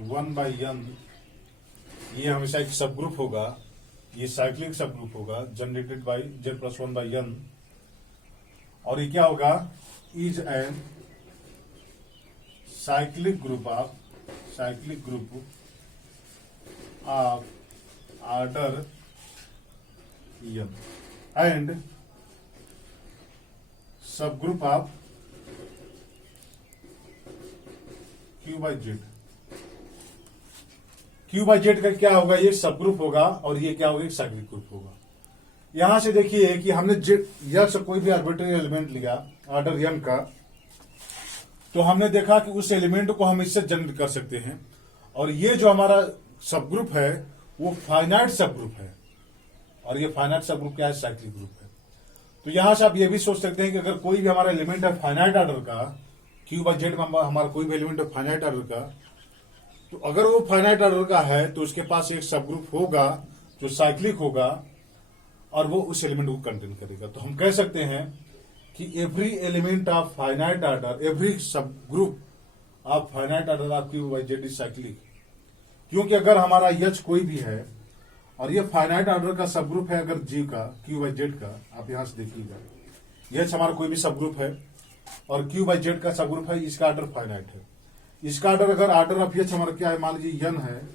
one by N ये हमेशा एक सब ग्रुप होगा, ये साइक्लिक सब ग्रुप होगा generated by Z plus one by n, और ये क्या होगा, is an cyclic group of order n and subgroup of Q by Z. Q by Z का क्या होगा, ये सब ग्रुप होगा, और ये क्या होगा, एक साइक्लिक ग्रुप होगा। यहां से देखिए कि हमने जेड से कोई भी आर्बिट्री एलिमेंट लिया ऑर्डर एन का, तो हमने देखा कि उस एलिमेंट को हम इससे जनरेट कर सकते हैं, और ये जो हमारा सब ग्रुप है वो फाइनाइट सब ग्रुप है, और ये फाइनाइट सब ग्रुप क्या है, साइक्लिक ग्रुप है। तो यहां से आप ये भी सोच सकते हैं कि अगर कोई भी हमारा एलिमेंट है फाइनाइट ऑर्डर का, क्यू बाई जेड में हमारा कोई भी एलिमेंट है फाइनाइट ऑर्डर का, तो अगर वो फाइनाइट ऑर्डर का है तो उसके पास एक सब ग्रुप होगा जो साइक्लिक होगा, और वो उस एलिमेंट को कंटेन करेगा। तो हम कह सकते हैं कि every element of finite order, every subgroup of finite order of Q by Z is cyclic. क्योंकि अगर हमारा एच कोई भी है और ये फाइनाइट ऑर्डर का सब ग्रुप है, अगर जी का क्यू बाई जेड का, आप यहां से देखिएगा एच हमारा कोई भी सब ग्रुप है और क्यू बाई जेड का सब ग्रुप है, इसका ऑर्डर फाइनाइट है। इसका ऑर्डर अगर ऑर्डर ऑफ एच हमारा क्या है, मान लीजिए एन है,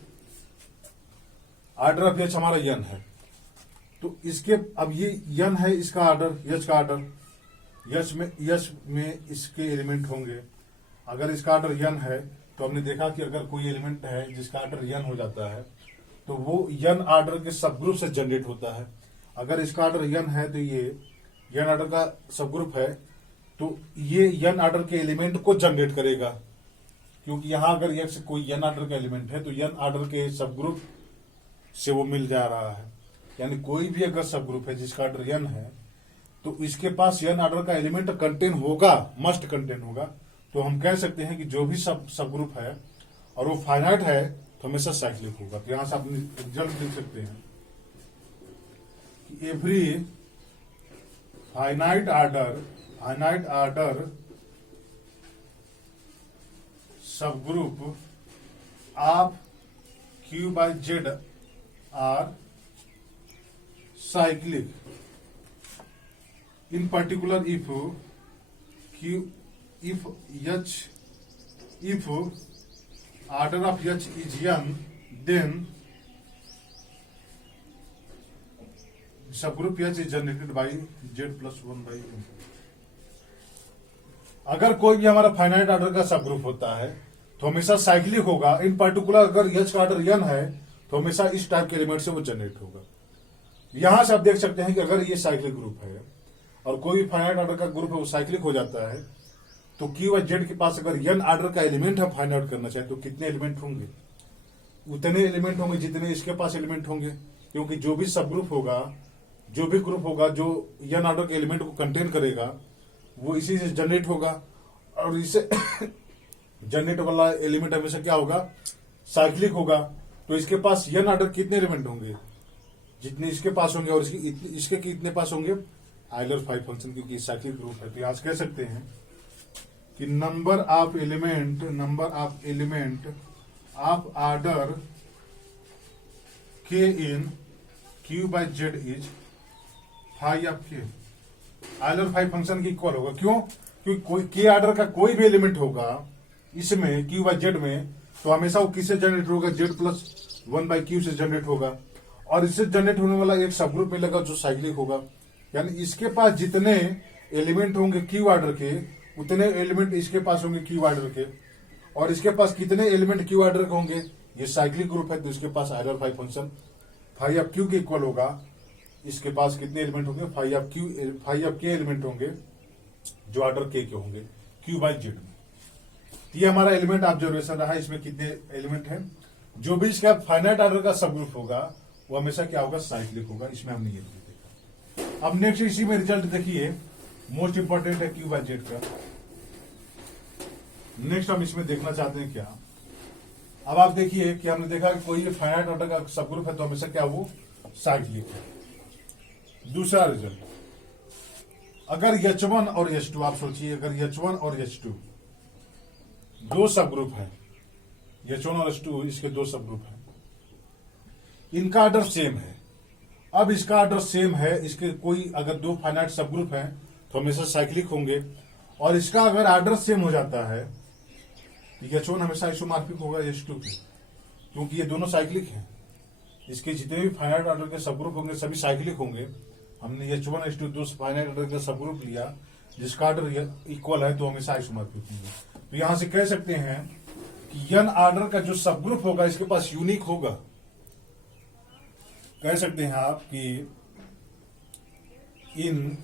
ऑर्डर ऑफ एच हमारा एन है, तो इसके अब ये एन है, इसका ऑर्डर एच का ऑर्डर, एच में इसके एलिमेंट होंगे। अगर इसका ऑर्डर एन है तो हमने देखा कि अगर कोई एलिमेंट है जिसका ऑर्डर एन हो जाता है तो वो एन ऑर्डर के सब ग्रुप से जनरेट होता है। अगर इसका ऑर्डर एन है तो ये एन ऑर्डर का सब ग्रुप है, तो ये एन ऑर्डर के एलिमेंट को जनरेट करेगा, क्योंकि यहां अगर एक्स कोई एन ऑर्डर का एलिमेंट है तो एन ऑर्डर के सब ग्रुप से वो मिल जा रहा है। यानी कोई भी अगर सब ग्रुप है जिसका ऑर्डर एन है तो इसके पास एन ऑर्डर का एलिमेंट कंटेन होगा, मस्ट कंटेन होगा। तो हम कह सकते हैं कि जो भी सब ग्रुप है और वो फाइनाइट है तो हमेशा साइक्लिक होगा। तो यहां से आप रिजल्ट लिख सकते हैं कि every finite order subgroup of Q by Z are cyclic in particular if order of h is n, then सब group H is generated by Z plus 1/n। अगर कोई भी हमारा फाइनाइट ऑर्डर का सब ग्रुप होता है तो हमेशा साइक्लिक होगा। इन पर्टिकुलर अगर एच का ऑर्डर n है तो हमेशा इस टाइप के एलिमेंट से वो जनरेट होगा। यहां से आप देख सकते हैं कि अगर ये साइक्लिक ग्रुप है और कोई भी फाइनाइट ऑर्डर का ग्रुप है वो साइक्लिक हो जाता है, तो क्यू और जेड के पास अगर n ऑर्डर का एलिमेंट हम फाइंड आउट करना चाहें तो कितने एलिमेंट होंगे? उतने एलिमेंट होंगे जितने इसके पास एलिमेंट होंगे, क्योंकि जो भी सब ग्रुप होगा, जो भी ग्रुप होगा जो n ऑर्डर के एलिमेंट को कंटेन करेगा वो इसी से जनरेट होगा। और इसे जनरेट वाला एलिमेंट हमेशा क्या होगा? साइक्लिक होगा। तो इसके पास n ऑर्डर कितने एलिमेंट होंगे? जितने इसके पास होंगे। और इसके कितने पास होंगे? आइलर 5 फंक्शन, क्योंकि साइक्लिक ग्रुप है। तो आज कह सकते हैं कि number of element of order k in q by Z is phi of k। Euler 5 function की इक्वल होगा। क्यों? क्योंकि कोई k ऑर्डर का कोई भी एलिमेंट होगा इसमें q बाय जेड में, तो हमेशा वो किससे जनरेट होगा? जेड प्लस 1/q से जनरेट होगा। और इससे जनरेट होने वाला एक सब ग्रुप मिलेगा जो साइक्लिक होगा। यानी इसके पास जितने एलिमेंट होंगे q ऑर्डर के, उतने एलिमेंट इसके पास होंगे q ऑर्डर के। और इसके पास कितने एलिमेंट q ऑर्डर के होंगे? ये साइक्लिक ग्रुप है तो इसके पास Euler 5 function phi of q के इक्वल होगा। इसके पास कितने एलिमेंट होंगे? फाई ऑफ k एलिमेंट होंगे जो ऑर्डर k के होंगे q बाय जेड में। ये हमारा एलिमेंट ऑब्जर्वेशन रहा। इसमें कितने एलिमेंट हैं? जो भी इसका फाइनाइट ऑर्डर का सब ग्रुप होगा वो हमेशा क्या होगा? साइक्लिक होगा। इसमें हमने ये देखा। अब नेक्स्ट इसी में रिजल्ट देखिए, मोस्ट इंपॉर्टेंट है q बाय जेड का। नेक्स्ट हम इसमें देखना चाहते हैं क्या? अब आप देखिए कि हमने देखा कि कोई फाइनाइट ऑर्डर का सब ग्रुप है तो हमेशा क्या वो साइक्लिक है। दूसरा रिजल्ट, अगर H1 और H2, आप सोचिए अगर H1 और H2 दो सब ग्रुप है, H1 और H2 इसके दो सब ग्रुप है, इनका ऑर्डर सेम है। अब इसका ऑर्डर सेम है, इसके कोई अगर दो फाइनाइट सब ग्रुप है तो हमेशा साइक्लिक होंगे। और इसका अगर ऑर्डर सेम हो जाता है तो H1 हमेशा आइसोमॉर्फिक होगा H2 के, क्योंकि ये दोनों साइक्लिक हैं। इसके जितने भी फाइनाइट ऑर्डर के सब ग्रुप होंगे सभी साइक्लिक होंगे। हमने H1 H2 दो फाइनाइट ऑर्डर का सब ग्रुप लिया जिसका ऑर्डर इक्वल है तो हमेशा आइसोमॉर्फिक होंगे। तो यहां से कह सकते हैं कि n ऑर्डर का जो सब ग्रुप होगा इसके पास यूनिक होगा। कह सकते हैं आप कि in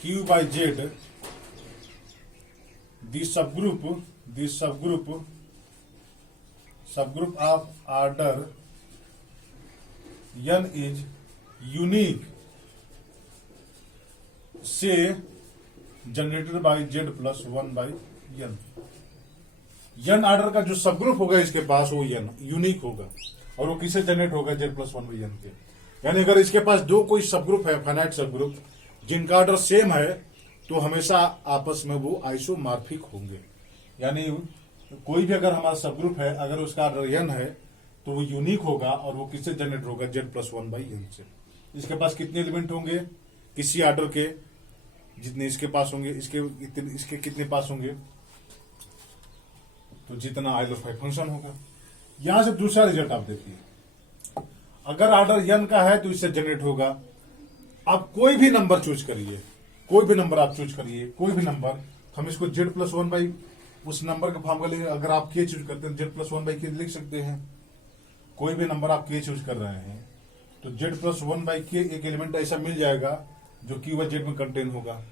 q by Z this subgroup of order n is unique से generated by Z plus 1/n। n order का जो सब ग्रुप होगा इसके पास वो n यूनिक होगा और वो किसे जनरेट होगा? जेड प्लस 1/n के। यानी अगर इसके पास दो कोई सब ग्रुप है, फाइनाइट सब ग्रुप, जिनका ऑर्डर सेम है तो हमेशा आपस में वो आइसोमॉर्फिक होंगे। यानी कोई भी अगर हमारा सब ग्रुप है, अगर उसका ऑर्डर n है तो वो यूनिक होगा और वो किससे जनरेट होगा? जेड प्लस 1/n से। इसके पास कितने एलिमेंट होंगे किसी ऑर्डर के? जितने इसके पास होंगे, इसके कितने पास होंगे? तो जितना आइलर 5 फंक्शन होगा। यहां से दूसरा रिजल्ट आप देखिए, अगर ऑर्डर n का है तो इससे जनरेट होगा। आप कोई भी नंबर चूज करिए, कोई भी नंबर आप चूज करिए, कोई भी नंबर, हम इसको जेड प्लस 1 उस नंबर का फॉर्मूला लेंगे। अगर आप k चूज करते हैं जेड प्लस 1/k लिख सकते हैं। कोई भी नंबर आप k चूज कर रहे हैं तो जेड प्लस 1/k एक एलिमेंट ऐसा मिल जाएगा जो q बाय जेड में कंटेन होगा।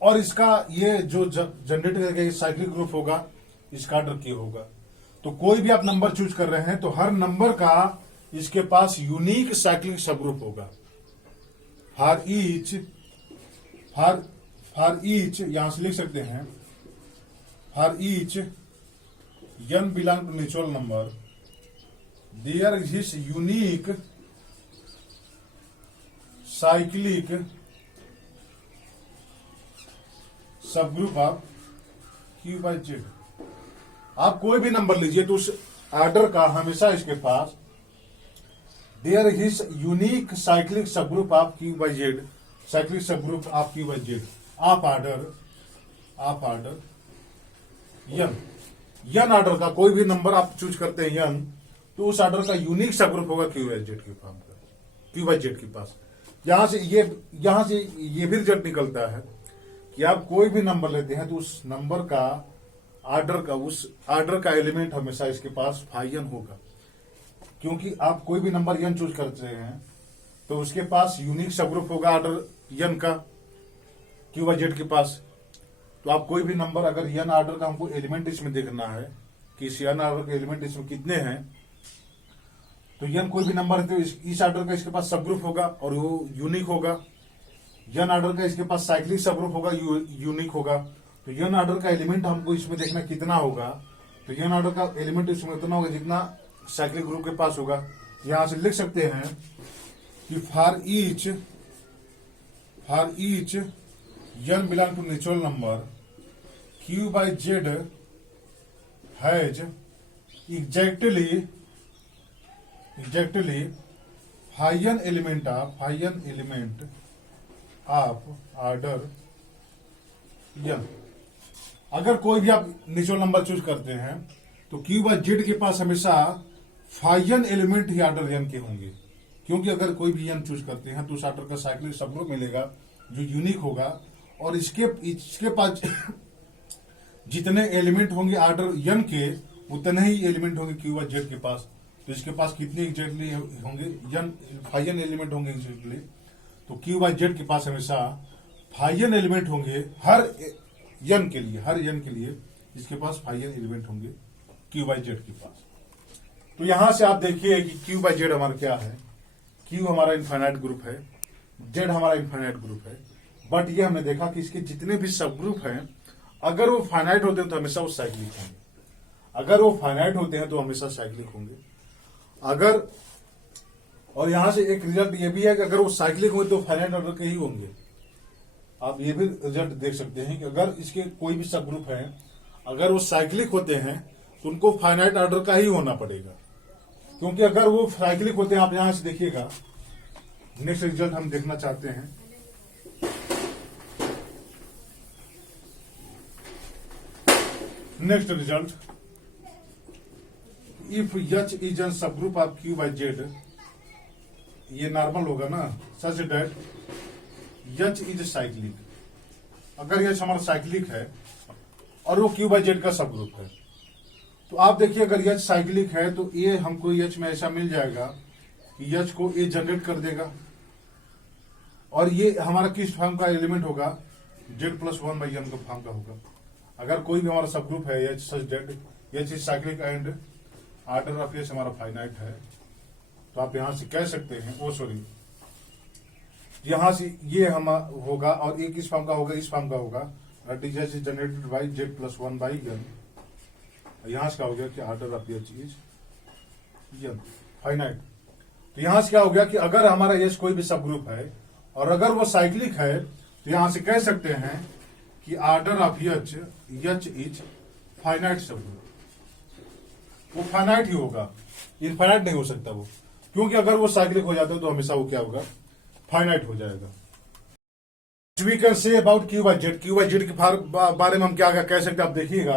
और इसका ये जो जनरेट करेगा ये साइक्लिक ग्रुप होगा, इसका ऑर्डर k होगा। तो कोई भी आप नंबर चूज कर रहे हैं तो हर नंबर का इसके पास यूनिक साइक्लिक सब ग्रुप होगा। फॉर ईच यहां से लिख सकते हैं, for each n belong to natural number there exist unique cyclic subgroup of q by Z. आप कोई भी नंबर लीजिए तो उस ऑर्डर का हमेशा इसके पास there is unique cyclic subgroup of q by Z, cyclic subgroup of q by Z of order n order का कोई भी नंबर आप चूज करते हैं n, तो उस ऑर्डर का यूनिक सब ग्रुप होगा q बाय जेड के फॉर्म का, q बाय जेड के पास। यहां से ये भी रिजल्ट निकलता है कि आप कोई भी नंबर लेते हैं तो उस नंबर का उस आर्डर का एलिमेंट हमेशा इसके पास फाइयन होगा, क्योंकि आप कोई भी नंबर यन चूज करते हैं तो उसके पास यूनिक सबग्रुप होगा आर्डर यन का क्यू बाई जेड के पास। तो आप कोई भी नंबर अगर यन आर्डर का हमको एलिमेंट इसमें देखना है कि इस यन आर्डर के एलिमेंट इसमें कितने हैं, तो यन कोई भी नंबर है तो इस आर्डर का इसके पास सबग्रुप होगा और वो यूनिक होगा। यन आर्डर का इसके पास साइक्लिक सबग्रुप होगा, यूनिक होगा। तो यन आर्डर का एलिमेंट हमको इसमें देखना कितना होगा, तो यन आर्डर का एलिमेंट इसमें उतना होगा जितना साइक्लिक ग्रुप के पास होगा। यहां से लिख सकते हैं कि for each n belong to natural number Q by Z has exactly phi n element of order n. अगर कोई भी आप नेचुरल नंबर चूज करते हैं तो क्यू बाई जेड के पास हमेशा फाइयन एलिमेंट ही आर्डर यन के होंगे, क्योंकि अगर कोई भी यन चूज करते हैं तो उस आर्डर का साइक्लिक सबग्रुप मिलेगा जो यूनिक होगा और इसके पास जितने एलिमेंट होंगे आर्डर यन के उतने ही एलिमेंट होंगे क्यू बाई जेड के पास। तो इसके पास कितने एग्जैक्टली होंगे यन फाइयन एलिमेंट होंगे एग्जैक्टली, तो क्यू बाई जेड के पास हमेशा फाइयन एलिमेंट होंगे हर यन के लिए इसके पास फाइयन एलिमेंट होंगे क्यू बाई जेड के पास। तो यहां से आप देखिए कि क्यू बाई जेड हमारा क्या है, क्यू हमारा इनफाइनाइट ग्रुप है, जेड हमारा इनफाइनाइट ग्रुप है। बट ये हमने देखा कि इसके जितने भी सब ग्रुप हैं अगर वो फाइनाइट होते हैं तो हमेशा वो साइक्लिक होंगे, अगर वो फाइनाइट होते हैं तो हमेशा साइक्लिक होंगे। अगर और यहां से एक रिजल्ट ये भी है कि अगर वो साइक्लिक होंगे तो फाइनाइट ऑर्डर के ही होंगे। आप ये भी रिजल्ट देख सकते हैं कि अगर इसके कोई भी सब ग्रुप है अगर वो साइक्लिक होते हैं तो उनको फाइनाइट ऑर्डर का ही होना पड़ेगा, क्योंकि अगर वो साइक्लिक होते हैं, आप यहां से देखिएगा नेक्स्ट रिजल्ट हम देखना चाहते हैं। Next result, if H is an subgroup of Q by Z, ये नॉर्मल होगा ना, such that H is cyclic. अगर एच हमारा साइक्लिक है और वो क्यू बाई जेड का सब ग्रुप है तो आप देखिए अगर एच साइक्लिक है तो ये हमको एच में ऐसा मिल जाएगा कि एच को ए जनरेट कर देगा और ये हमारा किस फॉर्म का एलिमेंट होगा, Z plus one by N का फॉर्म का होगा। अगर कोई भी हमारा सब ग्रुप है H such that H is cyclic and order of H हमारा फाइनाइट है, तो आप यहां से कह सकते हैं यहां से ये हम होगा और एक इस फॉर्म का होगा, इस फॉर्म का होगा, that is H is generated by Z plus one by N. यहां से क्या हो गया कि order of H is N finite. तो यहां से क्या हो गया कि अगर हमारा एच कोई भी सब ग्रुप है और अगर वो साइक्लिक है तो यहां से कह सकते हैं कि order of H is finite सब ग्रुप। वो फाइनाइट ही होगा, इनफाइनाइट नहीं हो सकता वो, क्योंकि अगर वो साइक्लिक हो जाता है तो हमेशा वो क्या होगा, फाइनाइट हो जाएगा। We can say about Q by Z, Q by Z के बारे में हम क्या कह सकते हैं, आप देखिएगा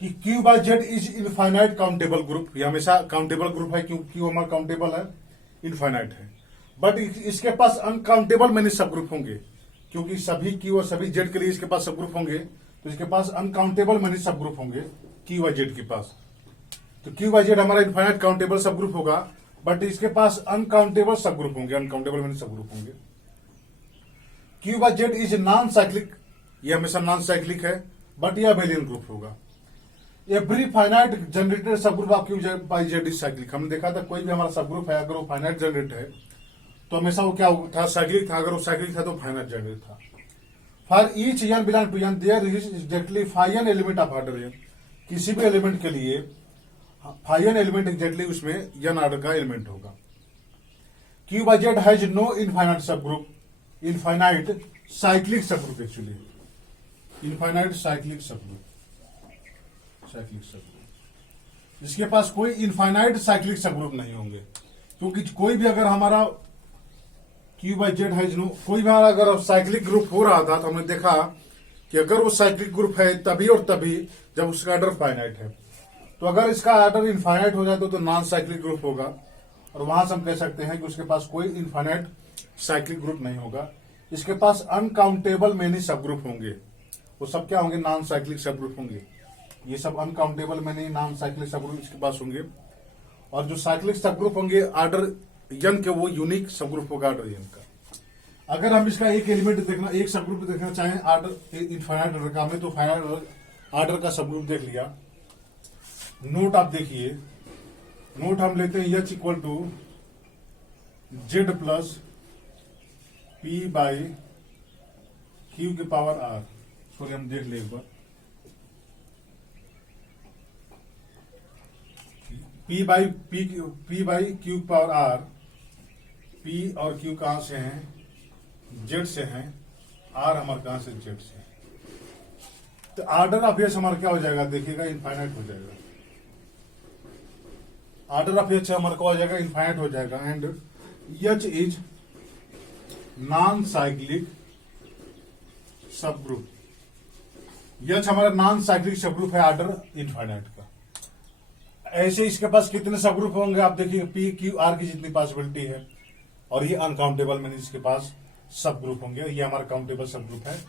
कि Q by Z is infinite countable group. ये हमेशा काउंटेबल ग्रुप है, क्यू हमारा काउंटेबल है, इनफाइनाइट है। बट इसके पास अनकाउंटेबल मैनी सब ग्रुप होंगे, क्योंकि सभी क्यू और सभी जेड के लिए इसके पास सब ग्रुप होंगे, तो इसके पास अनकाउंटेबल मैनी सब ग्रुप होंगे क्यू बाई जेड के पास। तो क्यू बाई जेड हमारा इनफाइनाइट काउंटेबल सब ग्रुप होगा, बट इसके पास अनकाउंटेबल सब ग्रुप होंगे, अनकाउंटेबल मैनी सब ग्रुप होंगे। Q by Z is non cyclic, ये हमेशा नॉन साइक्लिक है, बट यह अबेलियन ग्रुप होगा। एवरी फाइनाइट जनरेटेड सब group of Q by Z is cyclic. हमने देखा था कोई भी हमारा सब ग्रुप है अगर वो फाइनाइट जनरेट है तो हमेशा वो क्या था, साइक्लिक था। अगर वो साइक्लिक था तो फाइनाइट जनरेट था। For each n belong to n there is exactly phi n element of order n. किसी भी एलिमेंट के लिए फाइयन एलिमेंट एग्जैक्टली उसमें एन आर्डर का एलिमेंट होगा। Q by Z has no infinite subgroup, infinite cyclic subgroup, actually infinite cyclic subgroup, cyclic subgroup. इसके पास कोई इनफाइनाइट साइक्लिक सब ग्रुप नहीं होंगे, क्योंकि कोई भी अगर हमारा Q by Z has no, कोई भी हमारा अगर साइक्लिक ग्रुप हो रहा था तो हमने देखा कि अगर वो साइक्लिक ग्रुप है तभी और तभी जब उसका आर्डर फाइनाइट है। तो अगर इसका आर्डर इनफाइनाइट हो जाता तो नॉन साइक्लिक ग्रुप होगा, और वहां से हम कह सकते हैं कि उसके पास कोई इनफाइनाइट साइक्लिक ग्रुप नहीं होगा। इसके पास अनकाउंटेबल मेनी सब ग्रुप होंगे। वो सब क्या होंगे? नॉन साइक्लिक सब ग्रुप होंगे। ये सब uncountable many non cyclic subgroup इसके पास होंगे। और जो साइक्लिक सब ग्रुप होंगे ऑर्डर एन के, वो यूनिक सब ग्रुप होगा ऑर्डर एन का। अगर हम इसका एक एलिमेंट देखना, एक सब ग्रुप देखना चाहें ऑर्डर इनफाइनाइट ऑर्डर का, हमने तो फाइनाइट ऑर्डर का सब ग्रुप देख लिया। नोट आप देखिए, नोट हम लेते हैं H equal to Z plus P by Q के पावर आर। सॉरी, हम देख ले एक बार। P by Q power R. P और क्यू कहां से हैं? जेड से हैं। आर हमारे कहां से? जेड से। तो ऑर्डर ऑफ एच हमारा क्या हो जाएगा? देखिएगा, इनफाइनाइट हो जाएगा। ऑर्डर ऑफ एच हमारा क्या हो जाएगा? इनफाइनाइट हो जाएगा। And H is non cyclic सब ग्रुप। एच हमारा नॉन साइक्लिक सब ग्रुप है ऑर्डर इनफाइनाइट का। ऐसे इसके पास कितने सब ग्रुप होंगे आप देखिए, पी क्यू आर की जितनी पॉसिबिलिटी है, और ये अनकाउंटेबल मैंने इसके पास सब ग्रुप होंगे। ये हमारा काउंटेबल सब ग्रुप है।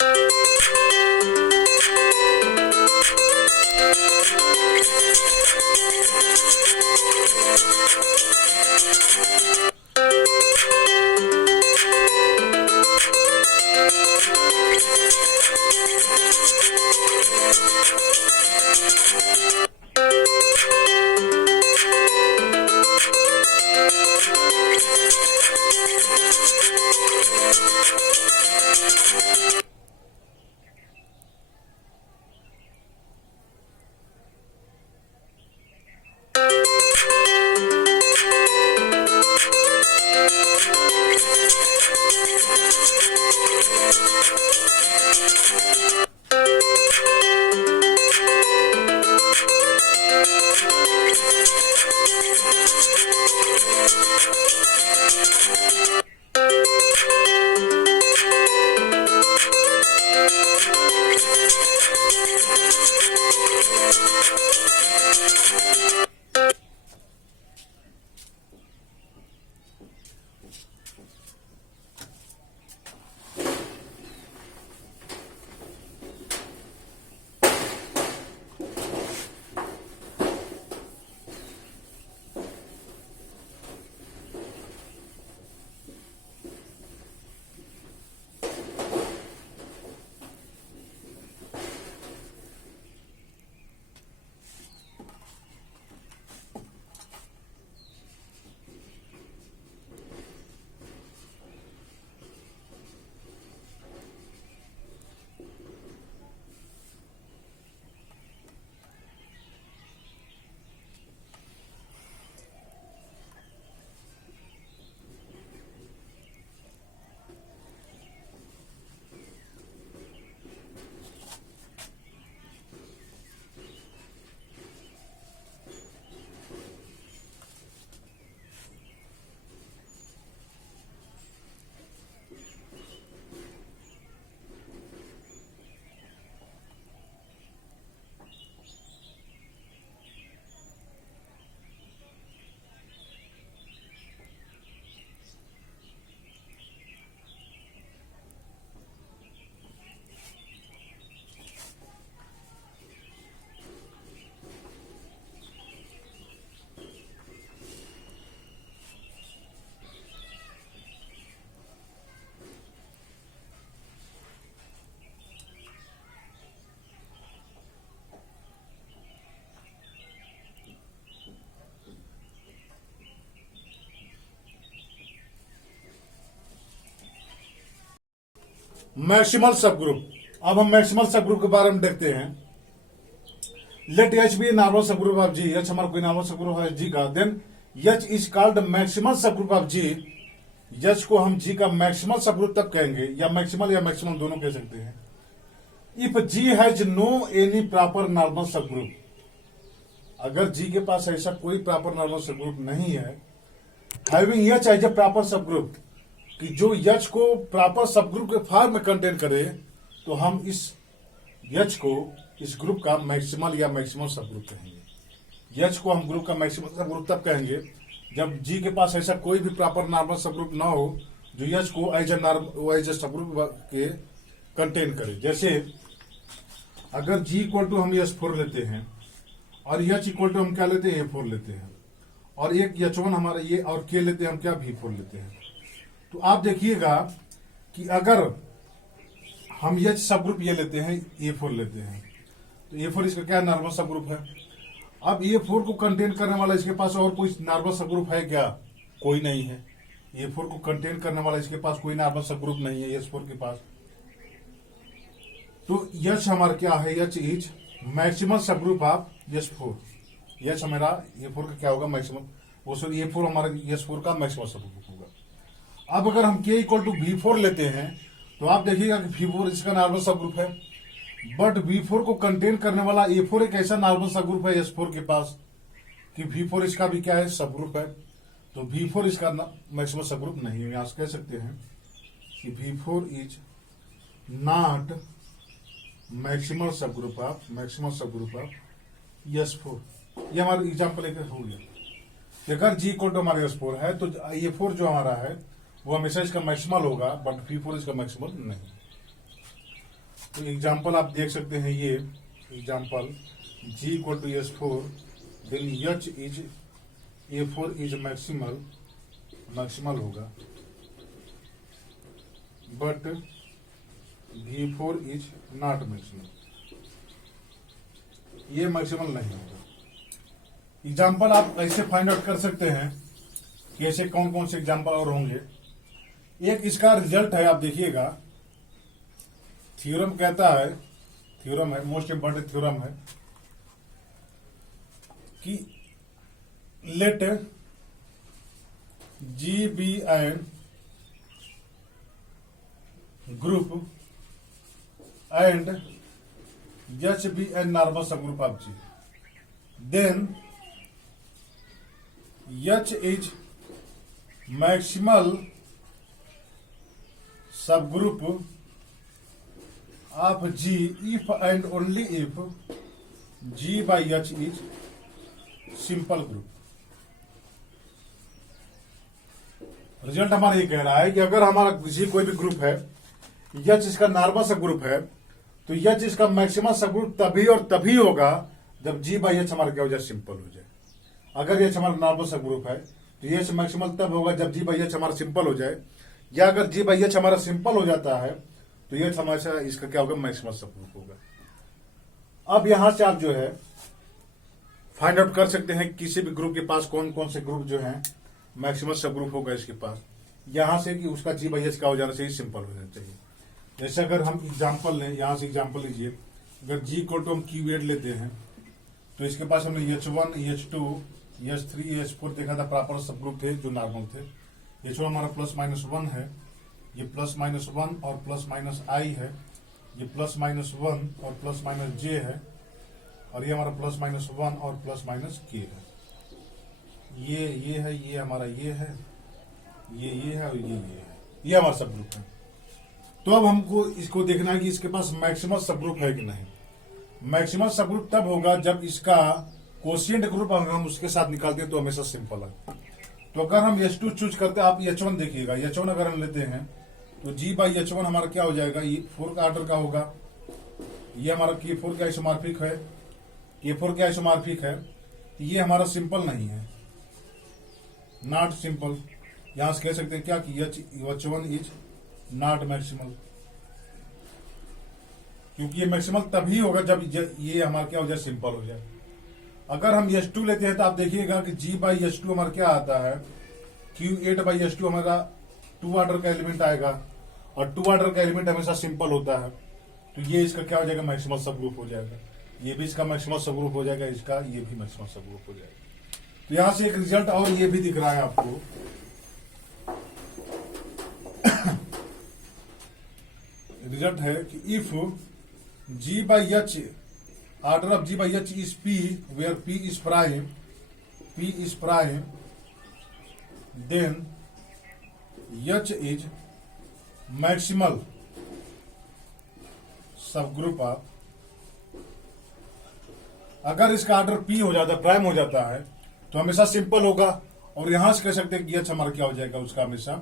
मैक्सिमल सब ग्रुप। अब हम मैक्सिमल सब ग्रुप के बारे में देखते हैं। Let H be normal subgroup of G. H हमारा कोई नॉर्मल सब ग्रुप है जी का। Then H is called maximal subgroup of G. H को हम जी का मैक्सिमल सब ग्रुप तब कहेंगे, या मैक्सिमल या मैक्सिमम दोनों कह सकते हैं, if G has no any proper normal subgroup. अगर जी के पास ऐसा कोई प्रॉपर नॉर्मल सब ग्रुप नहीं है, having H as a proper subgroup, कि जो एच को प्रॉपर सब ग्रुप के फॉर्म में कंटेन करे, तो हम इस एच को इस ग्रुप का मैक्सिमल या मैक्सिमम सब ग्रुप कहेंगे। एच को हम ग्रुप का मैक्सिमम सब ग्रुप तब कहेंगे जब जी के पास ऐसा कोई भी प्रॉपर नॉर्मल सबग्रुप ना हो जो एच को एज ए सबग्रुप के कंटेन करे। जैसे अगर जी इक्वल टू हम S4 लेते हैं और एच इक्वल टू हम क्या लेते हैं A4 लेते हैं, और एक H1 हमारा ये और के लेते हैं हम क्या V4 लेते हैं, तो आप देखिएगा कि अगर हम H सब ग्रुप ये लेते हैं A4 लेते हैं तो A4 इसका क्या नॉर्मल सब ग्रुप है। अब A4 को कंटेन करने वाला इसके पास और कोई नॉर्मल सब ग्रुप है क्या? कोई नहीं है। A4 को कंटेन करने वाला इसके पास कोई नॉर्मल सब ग्रुप नहीं है S4 के पास। तो H हमारा क्या है? H is maximum subgroup of S4। H हमारा A4 का क्या होगा? मैक्सिमम। वो सॉरी A4 हमारा S4 का मैक्सिमम सब ग्रुप होगा। अब अगर हम K इक्वल टू V4 लेते हैं तो आप देखिएगा कि V4 इसका नॉर्मल सब ग्रुप है, बट V4 को कंटेन करने वाला A4 एक ऐसा नॉर्मल सब ग्रुप है S4 के पास कि V4 इसका भी क्या है? सब ग्रुप है। तो V4 इसका मैक्सिमम सब ग्रुप नहीं है। यहां से कह सकते हैं कि V4 is not maximum subgroup of S4। ये हमारा एग्जाम्पल एक हो गया। अगर G इक्वल टू हमारे S4 है तो A4 जो हमारा है वो हमेशा इसका मैक्सिमल होगा, बट V4 इसका मैक्सिमल नहीं। तो एग्जाम्पल आप देख सकते हैं, ये example G equal to S4 then H is A4 is maximal होगा, but V4 is not maximal. ये मैक्सिमल नहीं होगा। एग्जाम्पल आप ऐसे फाइंड आउट कर सकते हैं कि ऐसे कौन कौन से एग्जाम्पल और होंगे। एक इसका रिजल्ट है, आप देखिएगा, थ्योरम कहता है, थ्योरम है, मोस्ट इंपॉर्टेंट थ्योरम है कि let G be an group and H be an normal subgroup of G, then H is maximal subgroup of G if and only if G by H is simple group। Result हमारा ये कह रहा है कि अगर हमारा किसी कोई भी ग्रुप है, H इसका नॉर्मल सब ग्रुप है, तो H इसका मैक्सिमम सब ग्रुप तभी और तभी होगा जब G by H हमारा क्या हो जाए? सिंपल हो जाए। अगर H हमारा नॉर्मल सब ग्रुप है तो H मैक्सिमल तब होगा जब G by H हमारा सिंपल हो जाए, या अगर G by H हमारा सिंपल हो जाता है तो H हमेशा इसका क्या होगा? मैक्सिमम सब ग्रुप होगा। अब यहां से आप जो है फाइंड आउट कर सकते हैं किसी भी ग्रुप के पास कौन कौन से ग्रुप जो है मैक्सिमम सब ग्रुप होगा इसके पास, यहां से कि उसका G by H का हो जाना चाहिए, सिंपल हो जाना चाहिए। जैसे अगर हम एग्जाम्पल लें, यहां से एग्जाम्पल लीजिए, अगर G इक्वल टू हम कीवर्ड लेते हैं तो इसके पास हमने H1 H2 H3 H4 देखा था, प्रॉपर सब ग्रुप थे जो नॉर्मल थे। H1 हमारा +-1 है, ये +-1 और +-i है, ये +-1 और +-j है, और ये हमारा +-1 और +-k है। ये है, ये हमारा ये है, ये है और ये है। ये हमारा सब ग्रुप है। तो अब हमको इसको देखना है कि इसके पास मैक्सिमम सब ग्रुप है कि नहीं। मैक्सिमम सब ग्रुप तब होगा जब इसका कोशिएंट ग्रुप अगर हम उसके साथ निकालते हैं तो हमेशा सिंपल है। तो अगर हम H2 चूज करते हैं, आप H1 देखिएगा, H1 अगर हम लेते हैं तो G by H1 हमारा क्या हो जाएगा? ये 4 का ऑर्डर का होगा। ये हमारा K4 का आइसोमॉर्फिक है, K4 का आइसोमॉर्फिक है, ये हमारा सिंपल नहीं है, नॉट सिंपल। यहां से कह सकते हैं क्या कि H1 इज नॉट मैक्सिमल, क्योंकि ये मैक्सिमल तभी होगा जब ये हमारा क्या हो जाए? सिंपल हो जाए। अगर हम H2 लेते हैं तो आप देखिएगा कि G by H2 हमारा क्या आता है? Q8 by H2 हमारा 2 ऑर्डर का एलिमेंट आएगा, और 2 ऑर्डर का एलिमेंट हमेशा सिंपल होता है, तो ये इसका क्या हो जाएगा? मैक्सिमल सब ग्रुप हो जाएगा। ये भी इसका मैक्सिमल सब ग्रुप हो जाएगा, इसका ये भी मैक्सिमल सब ग्रुप हो जाएगा। तो यहां से एक रिजल्ट और ये भी दिख रहा है आपको, रिजल्ट है कि if G by H order of G by H is P, where P is prime, then H is maximal subgroup of। अगर इसका ऑर्डर P हो जाता है, प्राइम हो जाता है, तो हमेशा सिंपल होगा, और यहां से कह सकते हैं कि एच हमारा क्या हो जाएगा, उसका हमेशा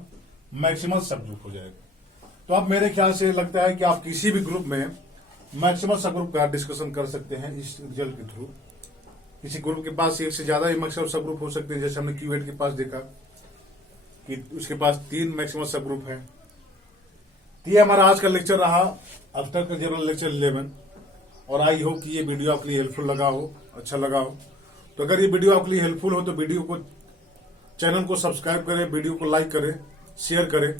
मैक्सिमल सब ग्रुप हो जाएगा। तो अब मेरे ख्याल से लगता है कि आप किसी भी ग्रुप में मैक्सिमल सब ग्रुप का डिस्कशन कर सकते हैं इस रिजल्ट के थ्रू। किसी ग्रुप के पास एक से ज्यादा ही मैक्सिमम सब ग्रुप हो सकते हैं, जैसे हमने क्यूएट के पास देखा कि उसके पास 3 मैक्सिमम सब ग्रुप है। तो ये हमारा आज का लेक्चर रहा, एब्स्ट्रैक्ट अलजेब्रा लेक्चर 11। और आई होप कि ये वीडियो आपके लिए हेल्पफुल लगा हो, अच्छा लगा हो। तो अगर ये वीडियो आपके लिए हेल्पफुल हो तो वीडियो को, चैनल को सब्सक्राइब करें, वीडियो को लाइक करें, शेयर करें,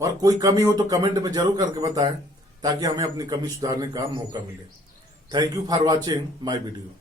और कोई कमी हो तो कमेंट में जरूर करके बताएं ताकि हमें अपनी कमी सुधारने का मौका मिले। Thank you for watching my video.